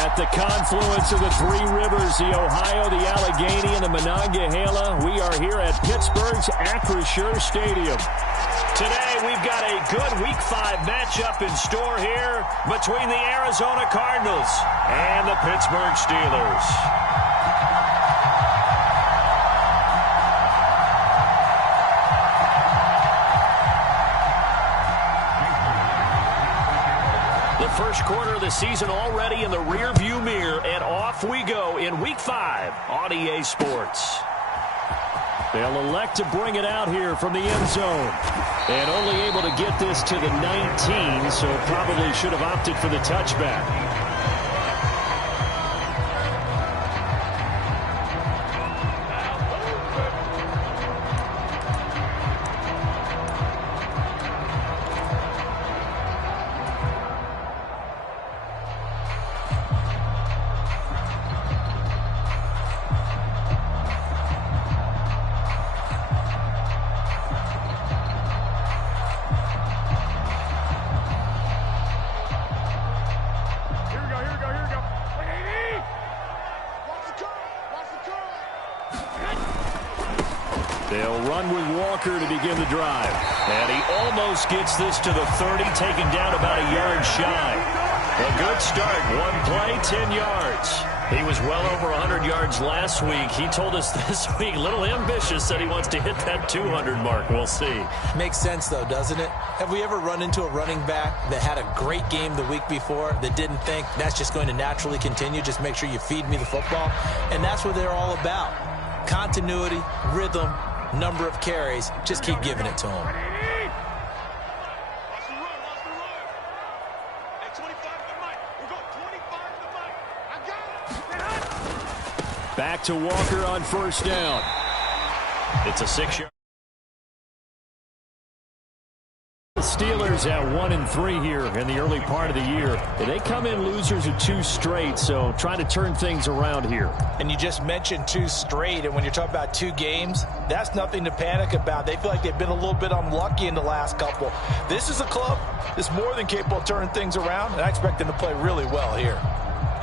At the confluence of the three rivers, the Ohio, the Allegheny, and the Monongahela, we are here at Pittsburgh's Acrisure Stadium. Today, we've got a good Week 5 matchup in store here between the Arizona Cardinals and the Pittsburgh Steelers. First quarter of the season already in the rear-view mirror, and off we go in Week 5 on EA Sports. They'll elect to bring it out here from the end zone. And only able to get this to the 19, so probably should have opted for the touchback. They'll run with Walker to begin the drive. And he almost gets this to the 30, taken down about a yard shy. A good start. One play, 10 yards. He was well over 100 yards last week. He told us this week, a little ambitious, said he wants to hit that 200 mark. We'll see. Makes sense, though, doesn't it? Have we ever run into a running back that had a great game the week before that didn't think that's just going to naturally continue? Just make sure you feed me the football. And that's what they're all about. Continuity, rhythm, number of carries. Just keep giving it to him. Back to Walker on first down. It's a 6-yard. Steelers at 1-3 here in the early part of the year. They come in losers of 2 straight, so trying to turn things around here. And you just mentioned 2 straight, and when you're talking about 2 games, that's nothing to panic about. They feel like they've been a little bit unlucky in the last couple. This is a club that's more than capable of turning things around, and I expect them to play really well here.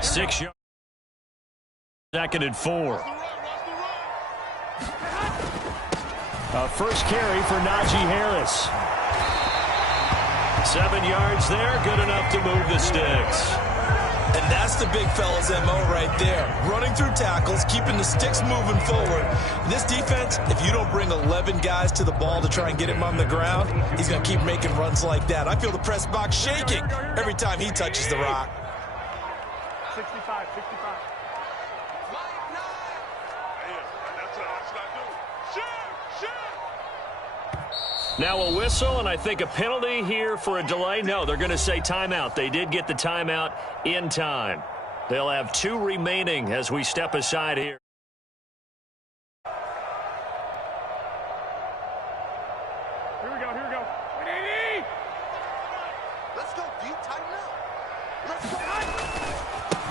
6 yards. 2nd and 4. First carry for Najee Harris. 7 yards there, good enough to move the sticks. And that's the big fella's MO right there. Running through tackles, keeping the sticks moving forward. This defense, if you don't bring 11 guys to the ball to try and get him on the ground, he's going to keep making runs like that. I feel the press box shaking every time he touches the rock. 65. Now a whistle, and I think a penalty here for a delay. No, they're going to say timeout. They did get the timeout in time. They'll have 2 remaining as we step aside here. Here we go. 180. Let's go, D. Tighten up. Let's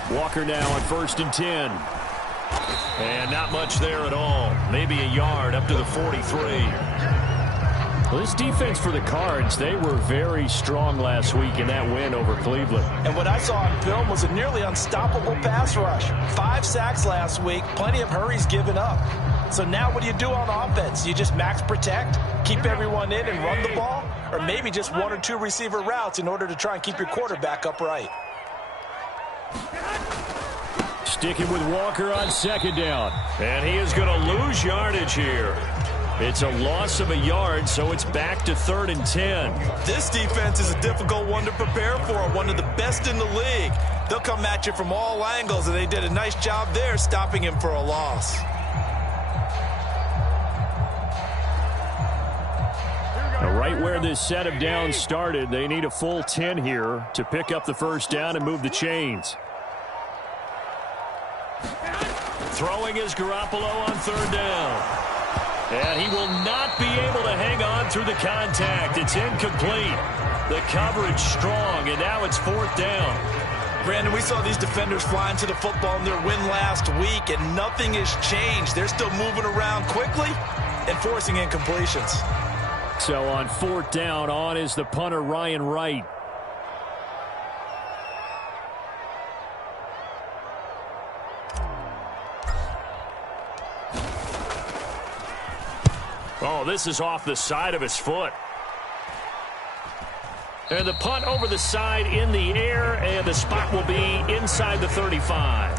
go. Walker now on 1st and 10. And not much there at all. Maybe a yard up to the 43. Well, this defense for the Cards, they were very strong last week in that win over Cleveland. And what I saw on film was a nearly unstoppable pass rush. 5 sacks last week, plenty of hurries given up. So now what do you do on offense? You just max protect, keep everyone in and run the ball? Or maybe just 1 or 2 receiver routes in order to try and keep your quarterback upright? Sticking with Walker on 2nd down. And he is going to lose yardage here. It's a loss of a yard, so it's back to 3rd and 10. This defense is a difficult one to prepare for, one of the best in the league. They'll come at you from all angles, and they did a nice job there stopping him for a loss. Now, right where this set of downs started, they need a full 10 here to pick up the first down and move the chains. Throwing is Garoppolo on 3rd down. And he will not be able to hang on through the contact. It's incomplete. The coverage strong, and now it's 4th down. Brandon, we saw these defenders flying to the football in their win last week, and nothing has changed. They're still moving around quickly and forcing incompletions. So on 4th down, on is the punter, Ryan Wright. Oh, this is off the side of his foot. And the punt over the side in the air, and the spot will be inside the 35.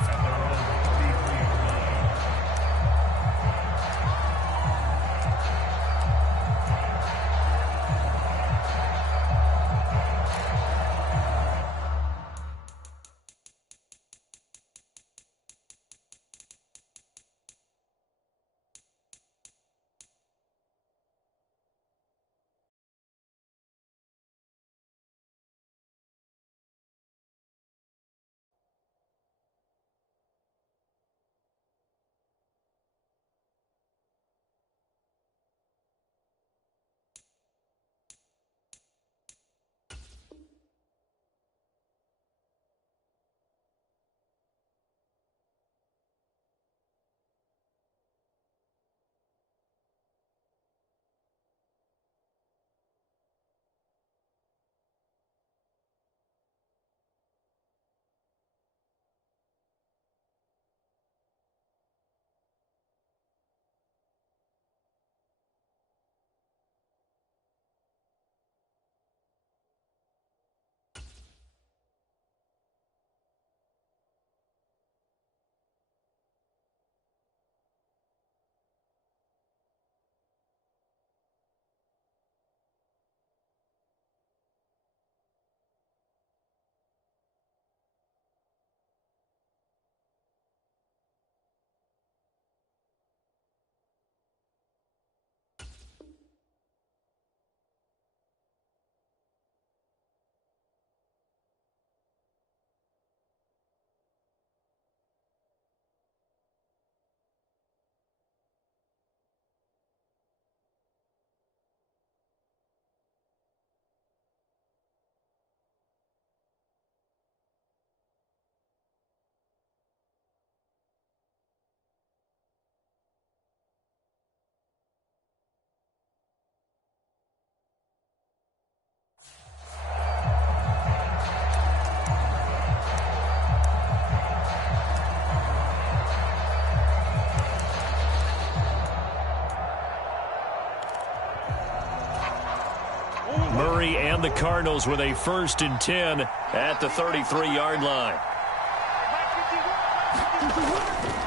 Murray and the Cardinals with a 1st and 10 at the 33-yard line.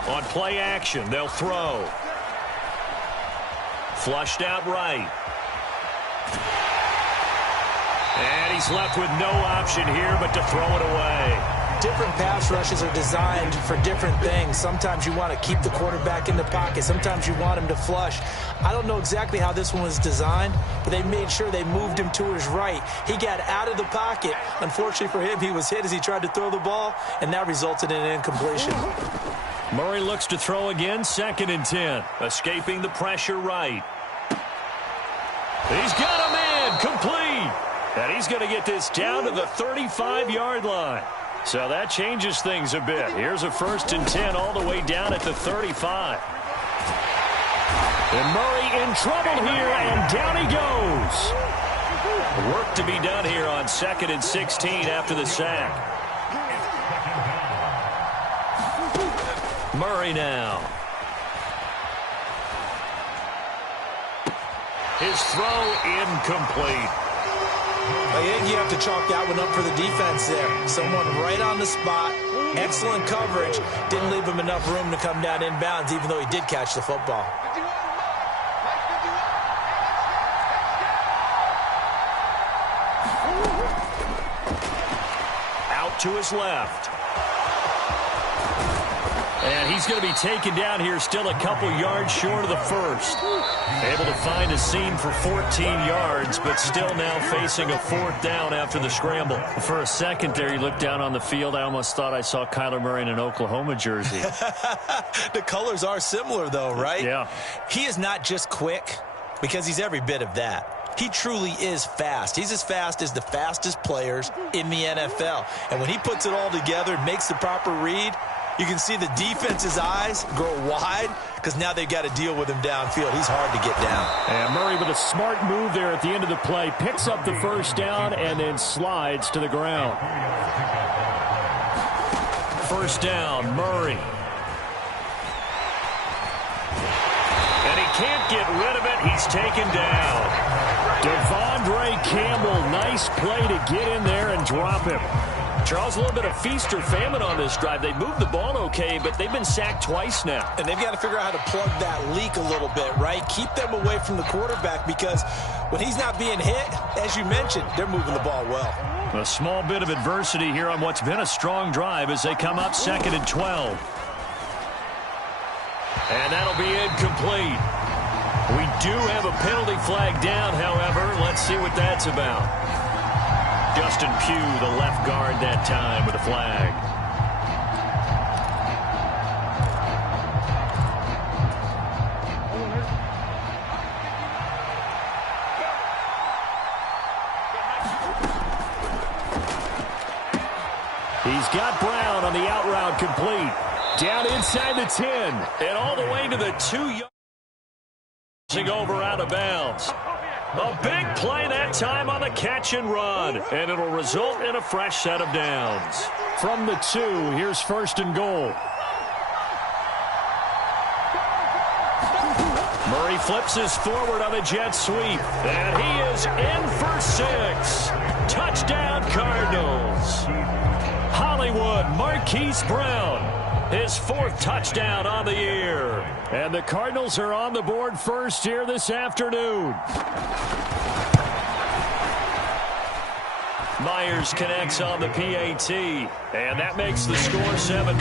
On play action, they'll throw. Flushed out right. And he's left with no option here but to throw it away. Different pass rushes are designed for different things. Sometimes you want to keep the quarterback in the pocket. Sometimes you want him to flush. I don't know exactly how this one was designed, but they made sure they moved him to his right. He got out of the pocket. Unfortunately for him, he was hit as he tried to throw the ball, and that resulted in an incompletion. Murray looks to throw again, 2nd and 10. Escaping the pressure right. He's got a man, complete. And he's going to get this down to the 35-yard line. So that changes things a bit. Here's a 1st and 10 all the way down at the 35. And Murray in trouble here, and down he goes. Work to be done here on 2nd and 16 after the sack. Murray now. His throw incomplete. I think you have to chalk that one up for the defense there. Someone right on the spot. Excellent coverage. Didn't leave him enough room to come down inbounds, even though he did catch the football. Out to his left. And he's going to be taken down here still a couple yards short of the 1st. Able to find a seam for 14 yards, but still now facing a 4th down after the scramble. For a second there, you looked down on the field. I almost thought I saw Kyler Murray in an Oklahoma jersey. The colors are similar, though, right? Yeah. He is not just quick, because he's every bit of that. He truly is fast. He's as fast as the fastest players in the NFL. And when he puts it all together, makes the proper read, you can see the defense's eyes grow wide because now they've got to deal with him downfield. He's hard to get down. And Murray with a smart move there at the end of the play. Picks up the 1st down and then slides to the ground. 1st down, Murray. And he can't get rid of it. He's taken down. Devondre Campbell, nice play to get in there and drop him. Charles, a little bit of feast or famine on this drive. They moved the ball okay, but they've been sacked twice now. And they've got to figure out how to plug that leak a little bit, right? Keep them away from the quarterback because when he's not being hit, as you mentioned, they're moving the ball well. A small bit of adversity here on what's been a strong drive as they come up 2nd and 12. And that'll be incomplete. We do have a penalty flag down, however. Let's see what that's about. Justin Pugh, the left guard that time with a flag. He's got Brown on the out route complete. Down inside the 10 and all the way to the 2-yard. Over out of bounds. A big play that time on the catch and run, and it'll result in a fresh set of downs. From the 2, here's 1st and goal. Murray flips his forward on the jet sweep, and he is in for 6. Touchdown Cardinals. Hollywood Marquise Brown, his 4th touchdown on the year. And the Cardinals are on the board first here this afternoon. Myers connects on the PAT, and that makes the score 7-0.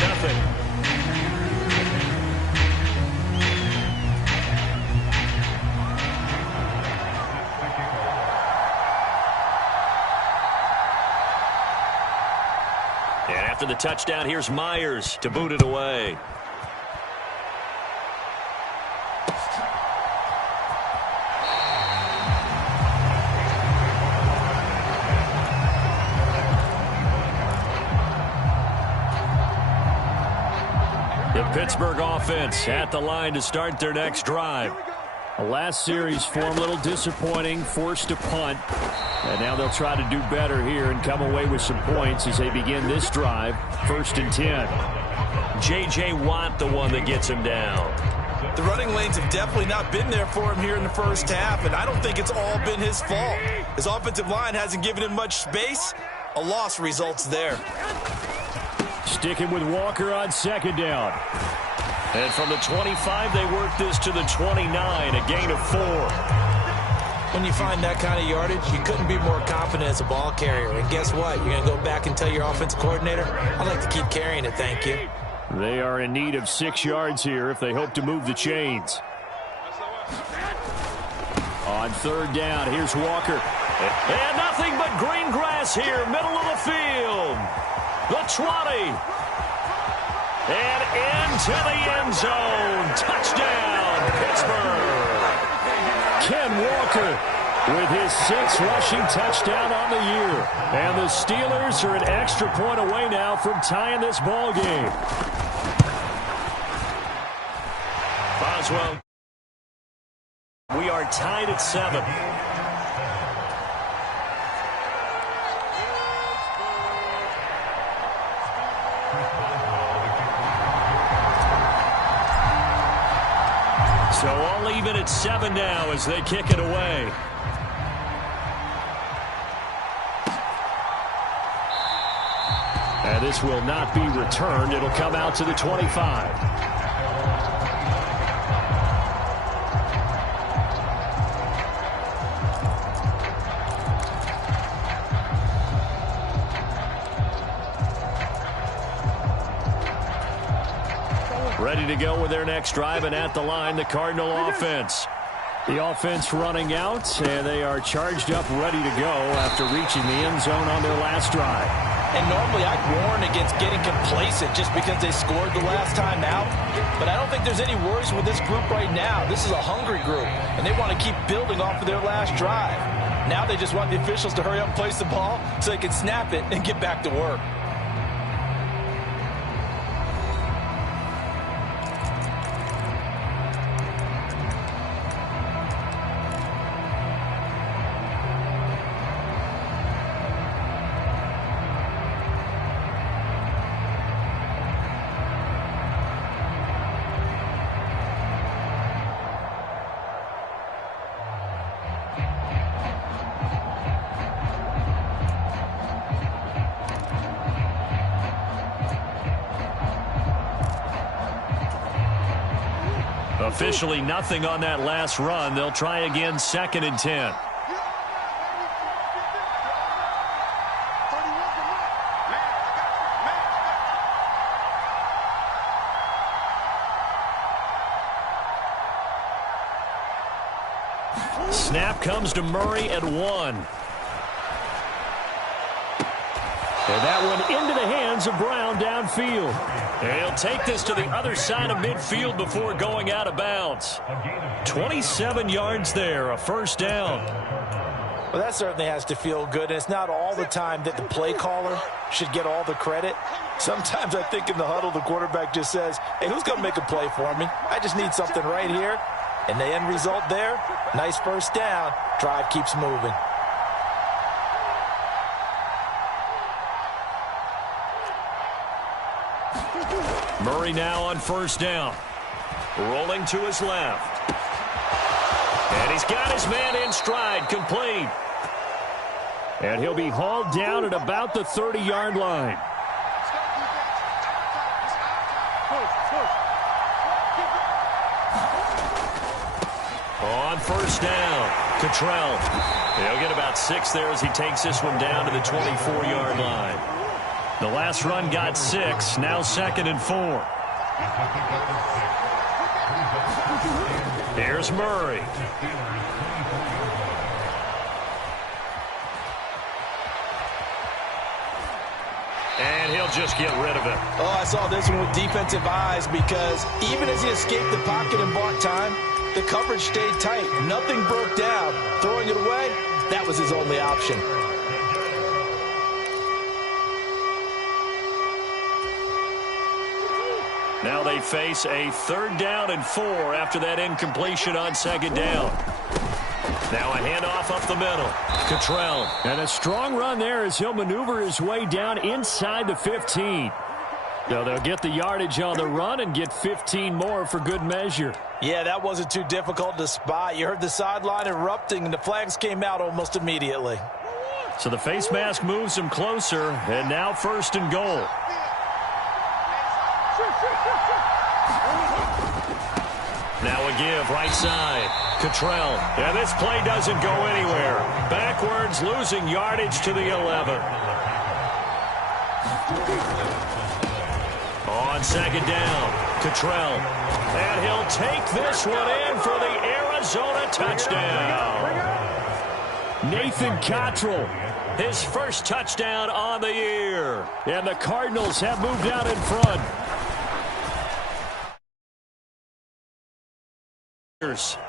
And after the touchdown, here's Myers to boot it away. The Pittsburgh offense at the line to start their next drive. The last series for them a little disappointing, forced a punt. And now they'll try to do better here and come away with some points as they begin this drive. 1st and 10. J.J. Watt, the one that gets him down. The running lanes have definitely not been there for him here in the first half, and I don't think it's all been his fault. His offensive line hasn't given him much space. A loss results there. Sticking with Walker on 2nd down. And from the 25, they work this to the 29, a gain of 4. When you find that kind of yardage, you couldn't be more confident as a ball carrier. And guess what? You're going to go back and tell your offensive coordinator, I'd like to keep carrying it, thank you. They are in need of 6 yards here if they hope to move the chains. On 3rd down, here's Walker. And nothing but green grass here, middle of the field. The 20. And into the end zone. Touchdown, Pittsburgh. Ken Walker with his 6th rushing touchdown on the year. And the Steelers are an extra point away now from tying this ball game. Boswell. We are tied at 7. So all even at 7 now as they kick it away. And this will not be returned. It'll come out to the 25. Ready to go with their next drive, and at the line, the Cardinal offense. The offense running out, and they are charged up, ready to go after reaching the end zone on their last drive. And normally I'd warn against getting complacent just because they scored the last time out. But I don't think there's any worries with this group right now. This is a hungry group, and they want to keep building off of their last drive. Now they just want the officials to hurry up and place the ball so they can snap it and get back to work. Officially nothing on that last run. They'll try again, 2nd and 10. Snap comes to Murray at 1. And that one into the hands of Brown downfield. And he'll take this to the other side of midfield before going out of bounds. 27 yards there, a first down. Well, that certainly has to feel good. And it's not all the time that the play caller should get all the credit. Sometimes I think in the huddle, the quarterback just says, hey, who's going to make a play for me? I just need something right here. And the end result there, nice first down. Drive keeps moving. Murray now on first down. Rolling to his left. And he's got his man in stride, complete. And he'll be hauled down at about the 30-yard line. On first down, Cottrell. He'll get about 6 there as he takes this one down to the 24-yard line. The last run got 6, now 2nd and 4. Here's Murray. And he'll just get rid of it. Oh, I saw this one with defensive eyes because even as he escaped the pocket and bought time, the coverage stayed tight. Nothing broke down. Throwing it away, that was his only option. Now they face a 3rd down and 4 after that incompletion on 2nd down. Now a handoff up the middle. Cottrell. And a strong run there as he'll maneuver his way down inside the 15. So they'll get the yardage on the run and get 15 more for good measure. Yeah, that wasn't too difficult to spot. You heard the sideline erupting, and the flags came out almost immediately. So the face mask moves him closer, and now 1st and goal. Now a give, right side. Cottrell. And this play doesn't go anywhere. Backwards, losing yardage to the 11. On 2nd down, Cottrell. And he'll take this one in for the Arizona touchdown. Nathan Cottrell, his first touchdown on the year. And the Cardinals have moved out in front.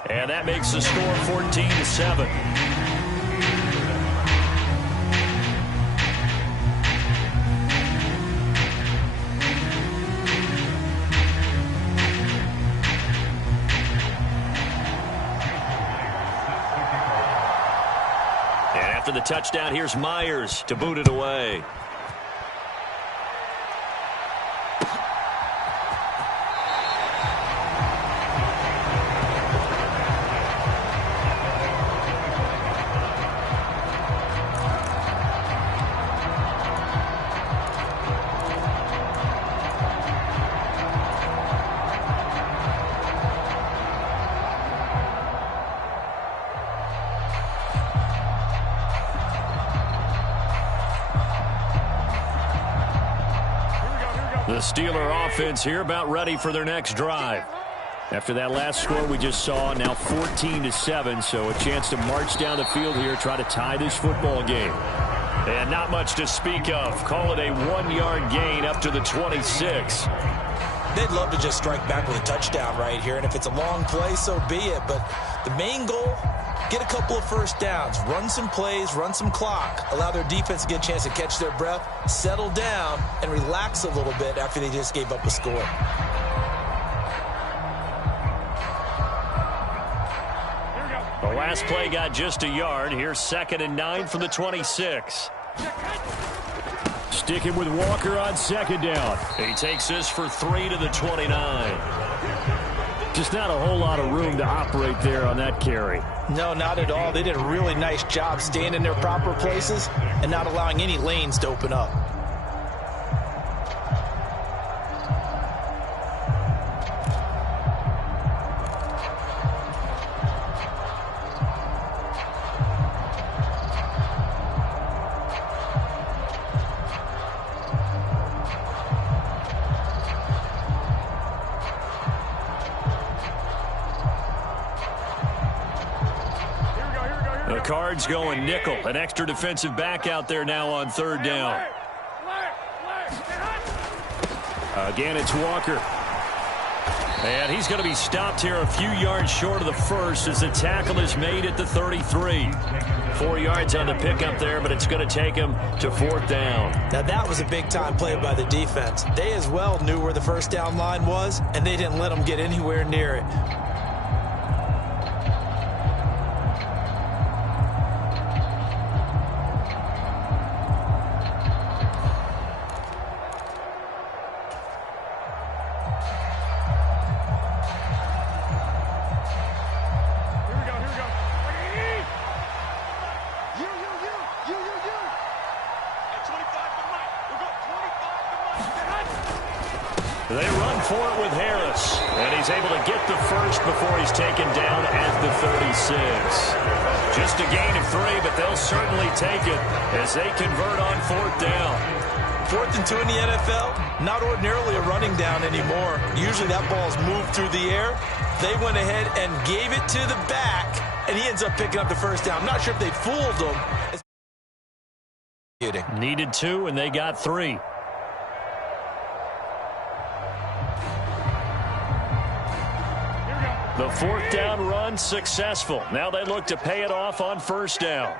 And that makes the score 14-7. And after the touchdown, here's Myers to boot it away. The Steeler offense here about ready for their next drive. After that last score we just saw, now 14-7, so a chance to march down the field here, try to tie this football game. And not much to speak of. Call it a 1-yard gain up to the 26. They'd love to just strike back with a touchdown right here, and if it's a long play, so be it. But the main goal, get a couple of first downs, run some plays, run some clock, allow their defense to get a chance to catch their breath, settle down, and relax a little bit after they just gave up a score. The last play got just a yard. Here's 2nd and 9 from the 26. Sticking with Walker on 2nd down. He takes this for 3 to the 29. Just not a whole lot of room to operate there on that carry. No, not at all. They did a really nice job staying in their proper places and not allowing any lanes to open up. Cards going nickel. An extra defensive back out there now on third down. Again, it's Walker. And he's going to be stopped here a few yards short of the first as the tackle is made at the 33. 4 yards on the pickup there, but it's going to take him to fourth down. Now that was a big-time play by the defense. They as well knew where the first down line was, and they didn't let them get anywhere near it. They run for it with Harris, and he's able to get the first before he's taken down at the 36. Just a gain of 3, but they'll certainly take it as they convert on fourth down. 4th and 2 in the NFL, not ordinarily a running down anymore. Usually that ball's moved through the air. They went ahead and gave it to the back, and he ends up picking up the first down. I'm not sure if they fooled him. Needed 2, and they got 3. The fourth down run successful. Now they look to pay it off on first down.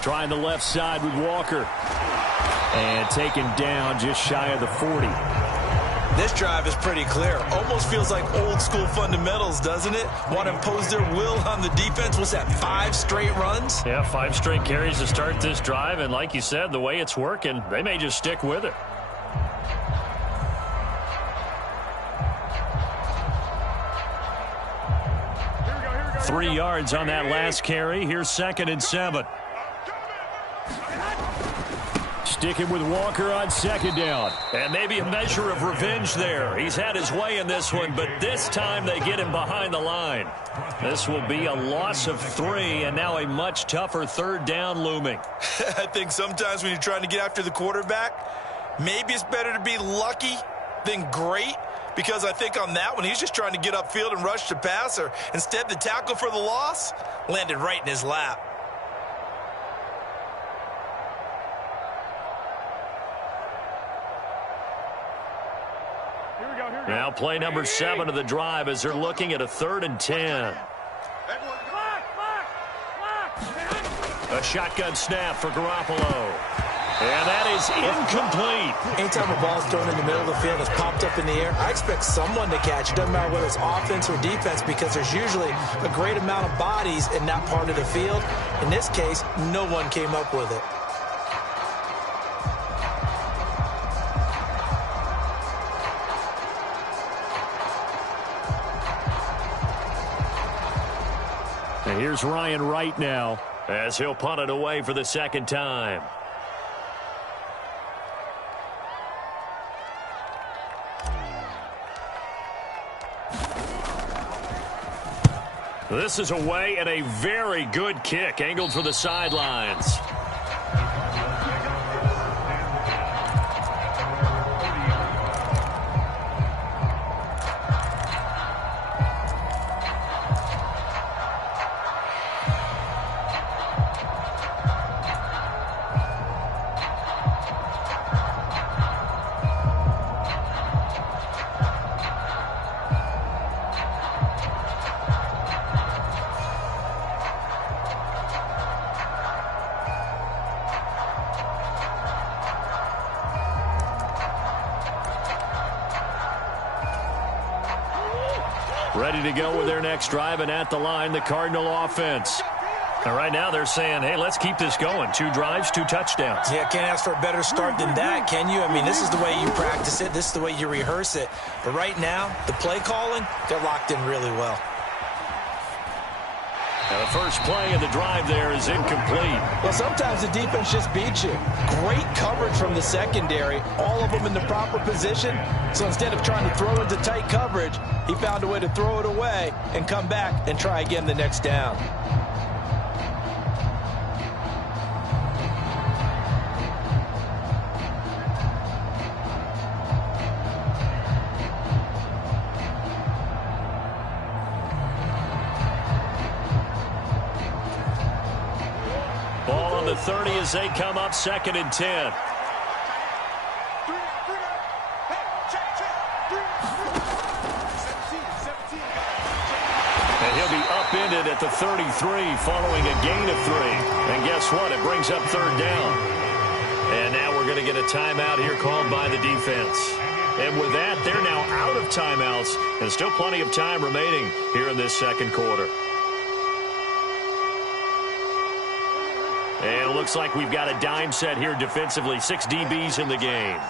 Trying the left side with Walker. And taken down just shy of the 40. This drive is pretty clear. Almost feels like old school fundamentals, doesn't it? Want to impose their will on the defense. What's that, 5 straight runs? Yeah, 5 straight carries to start this drive. And like you said, the way it's working, they may just stick with it. Here we go. 3 yards on that last carry. Here's 2nd and 7. Sticking with Walker on 2nd down. And maybe a measure of revenge there. He's had his way in this one, but this time they get him behind the line. This will be a loss of 3, and now a much tougher third down looming. I think sometimes when you're trying to get after the quarterback, maybe it's better to be lucky than great, because I think on that one, he's just trying to get upfield and rush the passer. Instead, the tackle for the loss landed right in his lap. Now play number 7 of the drive as they're looking at a 3rd and 10. A shotgun snap for Garoppolo. And that is incomplete. Anytime a ball's thrown in the middle of the field and it's popped up in the air, I expect someone to catch it. Doesn't matter whether it's offense or defense, because there's usually a great amount of bodies in that part of the field. In this case, no one came up with it. And here's Ryan Wright now as he'll punt it away for the 2nd time. This is away and a very good kick angled for the sidelines. Ready to go with their next drive, and at the line, the Cardinal offense. And right now they're saying, hey, let's keep this going. 2 drives, 2 touchdowns. Yeah, can't ask for a better start than that, can you? I mean, this is the way you practice it. This is the way you rehearse it. But right now, the play calling, they're locked in really well. Now the first play of the drive there is incomplete. Well, sometimes the defense just beats you. Great coverage from the secondary, all of them in the proper position. So instead of trying to throw into tight coverage, he found a way to throw it away and come back and try again the next down. Ball on the 30 as they come up 2nd and 10. And he'll be upended at the 33 following a gain of 3. And guess what? It brings up 3rd down. And now we're going to get a timeout here called by the defense. And with that, they're now out of timeouts. And still plenty of time remaining here in this 2nd quarter. And it looks like we've got a dime set here defensively. 6 DBs in the game.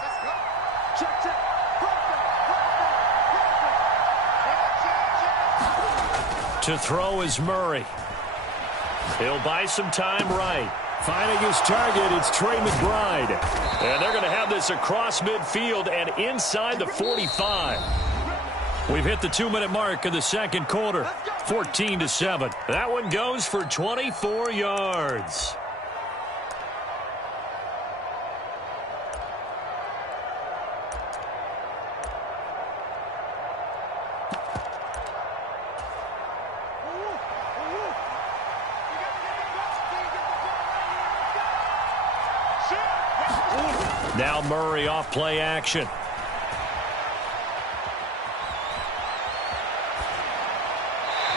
To throw is Murray. He'll buy some time right. Finding his target, it's Trey McBride. And they're going to have this across midfield and inside the 45. We've hit the 2-minute mark of the 2nd quarter. 14-7. That one goes for 24 yards. Now Murray off play action.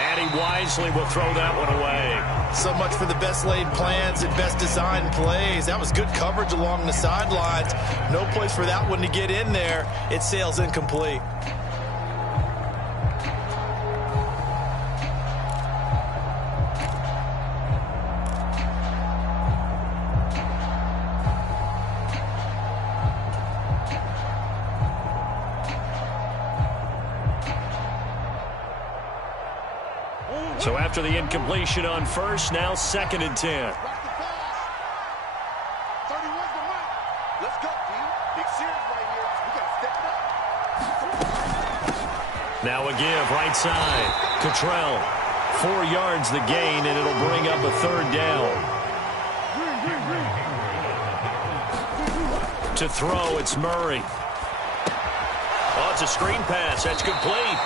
And he wisely will throw that one away. So much for the best laid plans and best designed plays. That was good coverage along the sidelines. No place for that one to get in there. It sails incomplete. So after the incompletion on first, now 2nd and 10. Now a give, right side. Cottrell, 4 yards the gain, and it'll bring up a 3rd down. To throw, it's Murray. Oh, it's a screen pass. That's complete.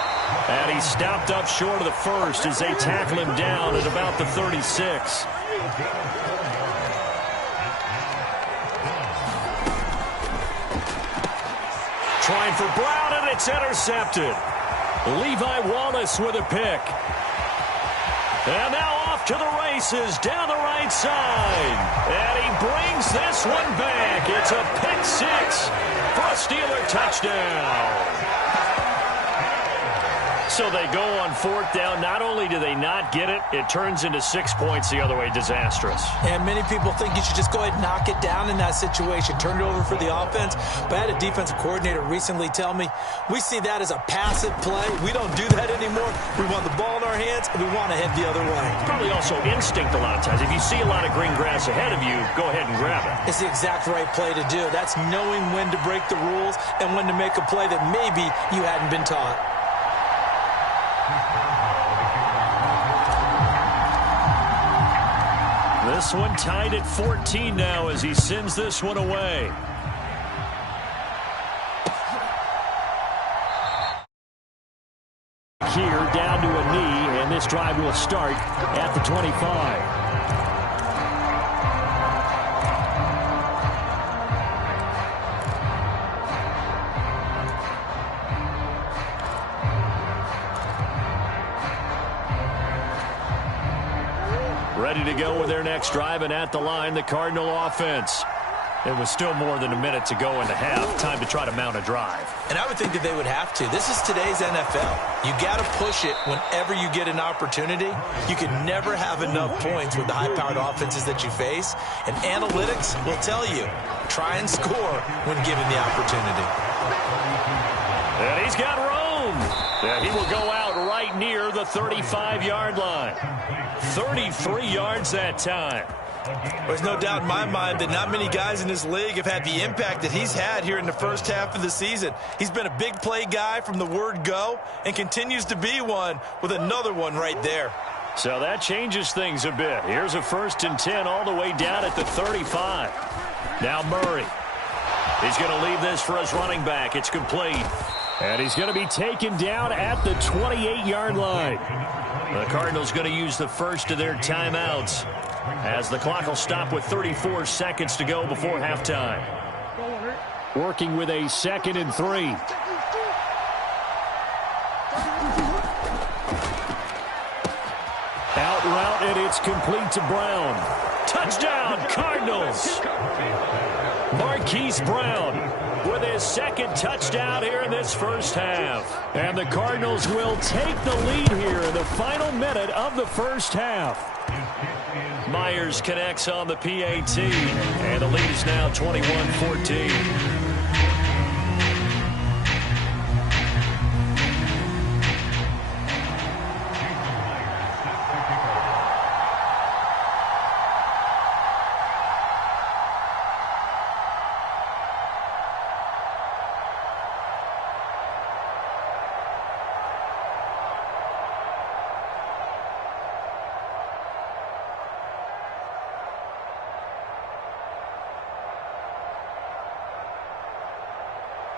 And he's stopped up short of the first as they tackle him down at about the 36. Trying for Brown, and it's intercepted. Levi Wallace with a pick. And now off to the races down the right side. And he brings this one back. It's a pick 6 for a Steeler touchdown. So they go on 4th down. Not only do they not get it, it turns into 6 points the other way. Disastrous. And many people think you should just go ahead and knock it down in that situation. Turn it over for the offense. But I had a defensive coordinator recently tell me, we see that as a passive play. We don't do that anymore. We want the ball in our hands, and we want to head the other way. Probably also instinct a lot of times. If you see a lot of green grass ahead of you, go ahead and grab it. It's the exact right play to do. That's knowing when to break the rules and when to make a play that maybe you hadn't been taught. This one tied at 14 now as he sends this one away. Here down to a knee, and this drive will start at the 25. Ready to go with their next drive, and at the line, the Cardinal offense. It was still more than a minute to go in the half. Time to try to mount a drive. And I would think that they would have to. This is today's NFL. You got to push it whenever you get an opportunity. You can never have enough points with the high-powered offenses that you face. And analytics will tell you, try and score when given the opportunity. And he's got room. And he will go out right near the 35-yard line. 33 yards that time. There's no doubt in my mind that not many guys in this league have had the impact that he's had here in the first half of the season. He's been a big play guy from the word go and continues to be one with another one right there. So that changes things a bit. Here's a 1st and 10 all the way down at the 35. Now Murray. He's going to leave this for his running back. It's complete. And he's going to be taken down at the 28-yard line. The Cardinals going to use the first of their timeouts. as the clock will stop with 34 seconds to go before halftime. Working with a 2nd and 3. Out route, and it's complete to Brown. Touchdown, Cardinals! Marquise Brown with his 2nd touchdown here in this first half. And the Cardinals will take the lead here in the final minute of the first half. Myers connects on the PAT, and the lead is now 21-14.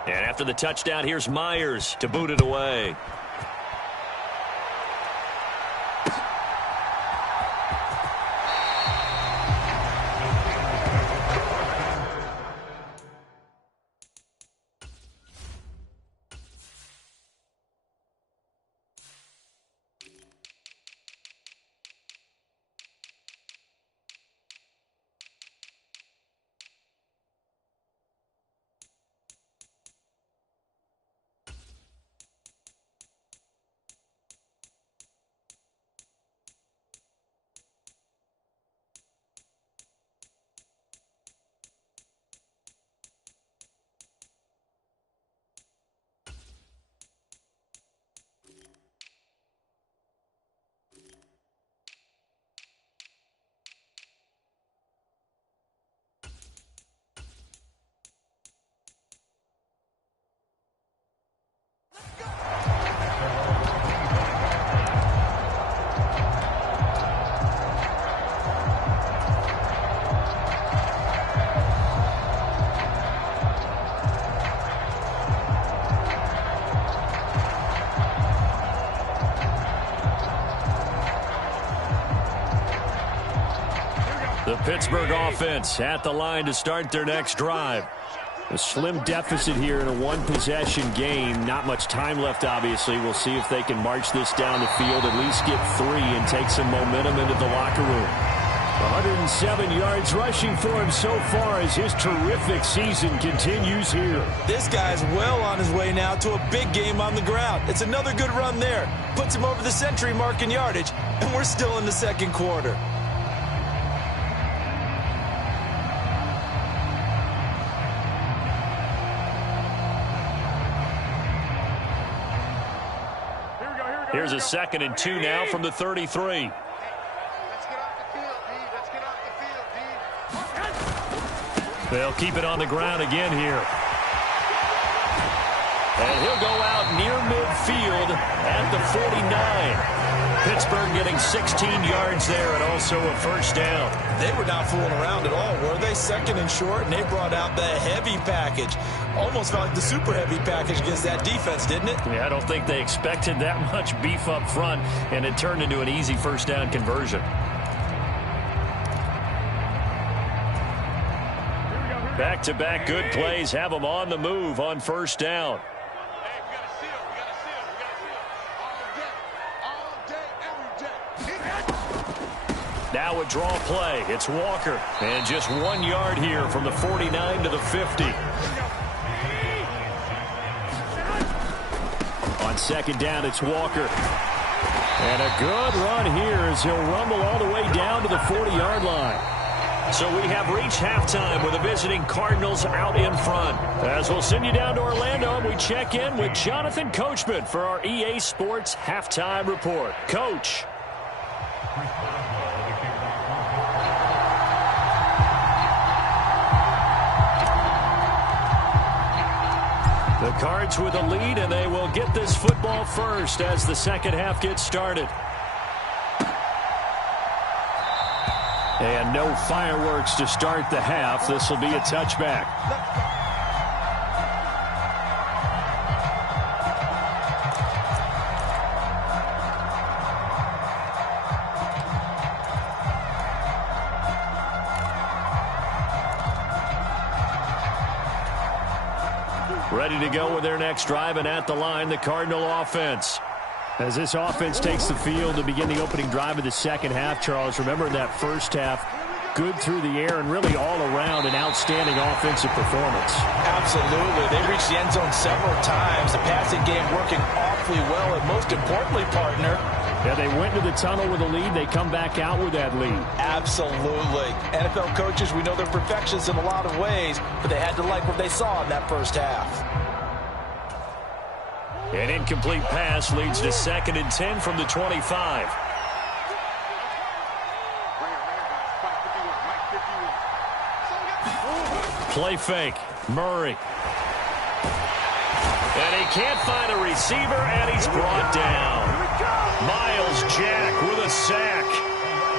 And after the touchdown, here's Myers to boot it away. The Pittsburgh offense at the line to start their next drive. A slim deficit here in a one-possession game. Not much time left, obviously. We'll see if they can march this down the field, at least get 3, and take some momentum into the locker room. 107 yards rushing for him so far as his terrific season continues here. This guy's well on his way now to a big game on the ground. It's another good run there. Puts him over the century mark in yardage, and we're still in the second quarter. Here's a 2nd and 2 now from the 33. Let's get off the field, D. Let's get off the field, D. They'll keep it on the ground again here. And he'll go out near midfield at the 49. Pittsburgh getting 16 yards there and also a first down. They were not fooling around at all, were they? 2nd and short, and they brought out the heavy package. Almost felt like the super heavy package against that defense, didn't it? Yeah, I don't think they expected that much beef up front, and it turned into an easy first down conversion. Back-to-back good plays have them on the move on first down. Now a draw play. It's Walker. And just 1 yard here from the 49 to the 50. On second down, it's Walker. And a good run here as he'll rumble all the way down to the 40-yard line. So we have reached halftime with the visiting Cardinals out in front. As we'll send you down to Orlando, and we check in with Jonathan Coachman for our EA Sports Halftime Report. Coach. The Cards with a lead, and they will get this football first as the second half gets started. And no fireworks to start the half. This will be a touchback. Ready to go with their next drive, and at the line, the Cardinal offense. As this offense takes the field to begin the opening drive of the second half, Charles, remember in that first half, good through the air and really all around an outstanding offensive performance. Absolutely. They reached the end zone several times. The passing game working awfully well, and most importantly, partner, yeah, they went to the tunnel with a lead. They come back out with that lead. Absolutely. NFL coaches, we know they're perfectionists in a lot of ways, but they had to like what they saw in that first half. An incomplete pass leads to 2nd and 10 from the 25. Play fake. Murray. And he can't find a receiver, and he's brought down. Miles Jack with a sack.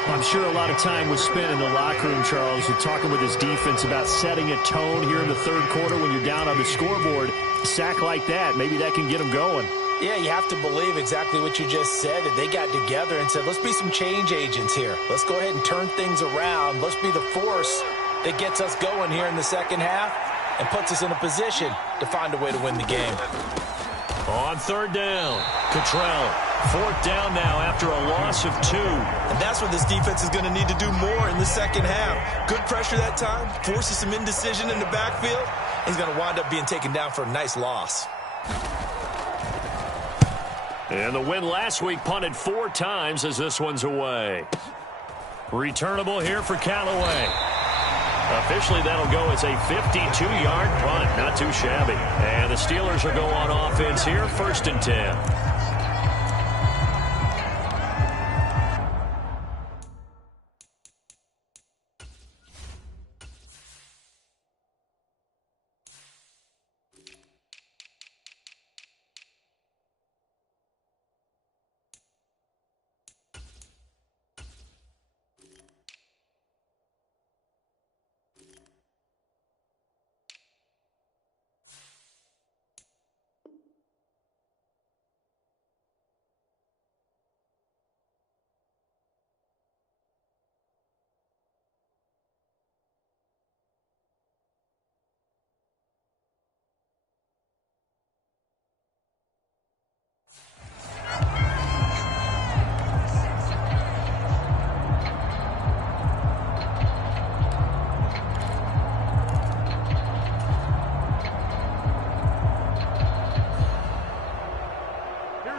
I'm sure a lot of time was spent in the locker room, Charles, with talking with his defense about setting a tone here in the third quarter when you're down on the scoreboard. A sack like that, maybe that can get them going. Yeah, you have to believe exactly what you just said, that they got together and said, let's be some change agents here. Let's go ahead and turn things around. Let's be the force that gets us going here in the second half and puts us in a position to find a way to win the game. On 3rd down, Cottrell. 4th down now after a loss of 2. And that's what this defense is going to need to do more in the second half. Good pressure that time, forces some indecision in the backfield. He's going to wind up being taken down for a nice loss. And the win last week punted 4 times as this one's away. Returnable here for Callaway. Officially, that'll go as a 52-yard punt. Not too shabby. And the Steelers will go on offense here, 1st and 10.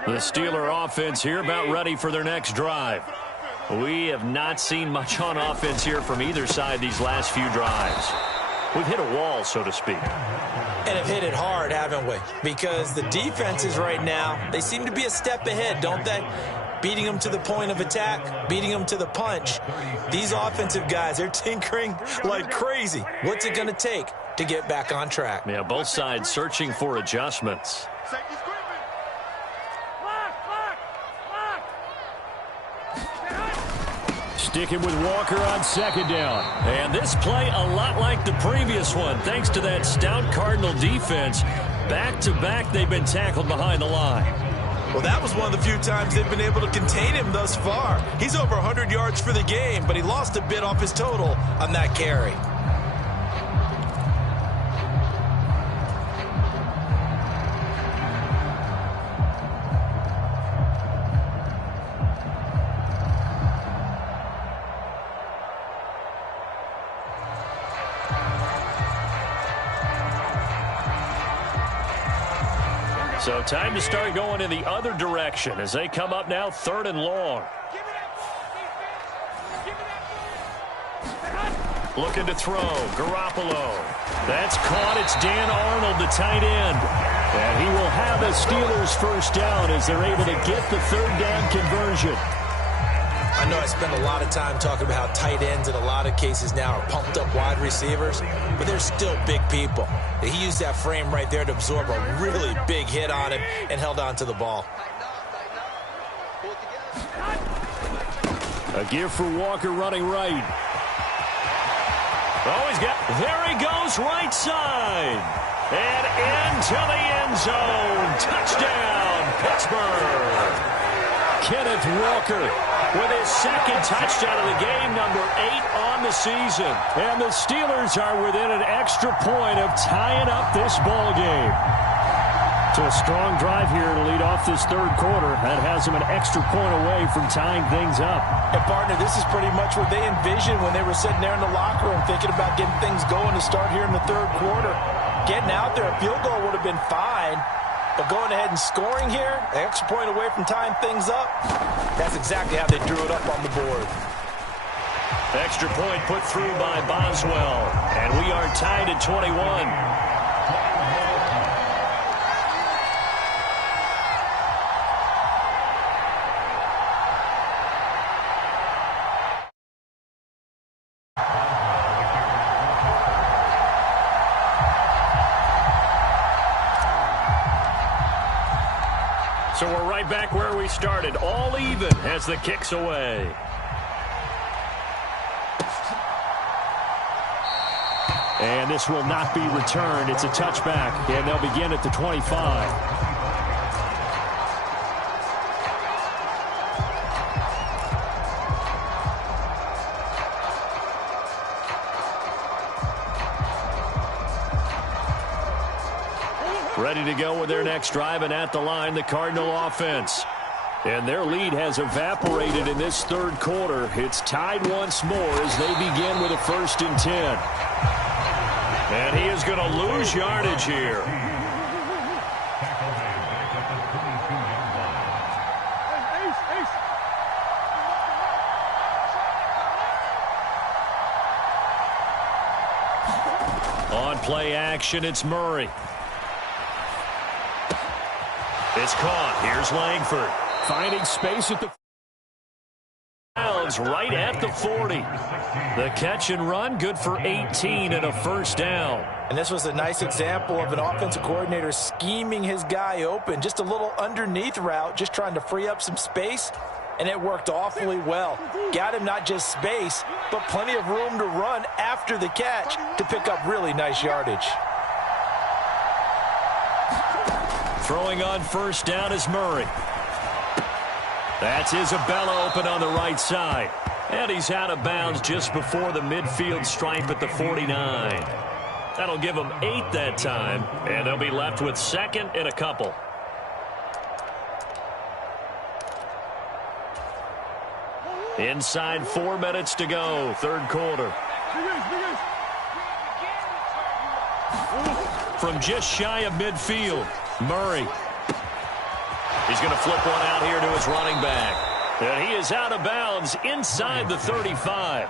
The Steeler offense here about ready for their next drive. We have not seen much on offense here from either side these last few drives. We've hit a wall, so to speak. And have hit it hard, haven't we? Because the defenses right now, they seem to be a step ahead, don't they? Beating them to the point of attack, beating them to the punch. These offensive guys, they're tinkering like crazy. What's it going to take to get back on track? Yeah, both sides searching for adjustments. Sticking with Walker on 2nd down. And this play a lot like the previous one, thanks to that stout Cardinal defense. Back-to-back, they've been tackled behind the line. Well, that was one of the few times they've been able to contain him thus far. He's over 100 yards for the game, but he lost a bit off his total on that carry. So time to start going in the other direction as they come up now 3rd and long. Looking to throw. Garoppolo. That's caught. It's Dan Arnold, the tight end. And he will have the Steelers first down as they're able to get the 3rd down conversion. I know I spend a lot of time talking about how tight ends in a lot of cases now are pumped up wide receivers, but they're still big people. He used that frame right there to absorb a really big hit on him and held on to the ball. A give for Walker running right. Oh, there he goes right side. And into the end zone. Touchdown, Pittsburgh. Kenneth Walker with his second touchdown of the game, number 8 on the season. And the Steelers are within an extra point of tying up this ball game. So a strong drive here to lead off this third quarter. That has them an extra point away from tying things up. And, partner, this is pretty much what they envisioned when they were sitting there in the locker room thinking about getting things going to start here in the third quarter. Getting out there, a field goal would have been fine. But going ahead and scoring here, an extra point away from tying things up, that's exactly how they drew it up on the board. Extra point put through by Boswell. And we are tied at 21. So we're right back where we started, all even as the kick's away. And this will not be returned. It's a touchback, and they'll begin at the 25. Ready to go with their next drive, and at the line, the Cardinal offense. And their lead has evaporated in this third quarter. It's tied once more as they begin with a 1st and 10. And he is going to lose yardage here. On play action, it's Murray. It's caught. Here's Langford. Finding space at the bounds right at the 40. The catch and run, good for 18 and a 1st down. And this was a nice example of an offensive coordinator scheming his guy open. Just a little underneath route, just trying to free up some space, and it worked awfully well. Got him not just space, but plenty of room to run after the catch to pick up really nice yardage. Throwing on 1st down is Murray. That's Isabella open on the right side. And he's out of bounds just before the midfield stripe at the 49. That'll give them 8 that time, and they'll be left with 2nd and a couple. Inside 4 minutes to go, third quarter. From just shy of midfield, Murray. He's going to flip one out here to his running back. And he is out of bounds inside the 35.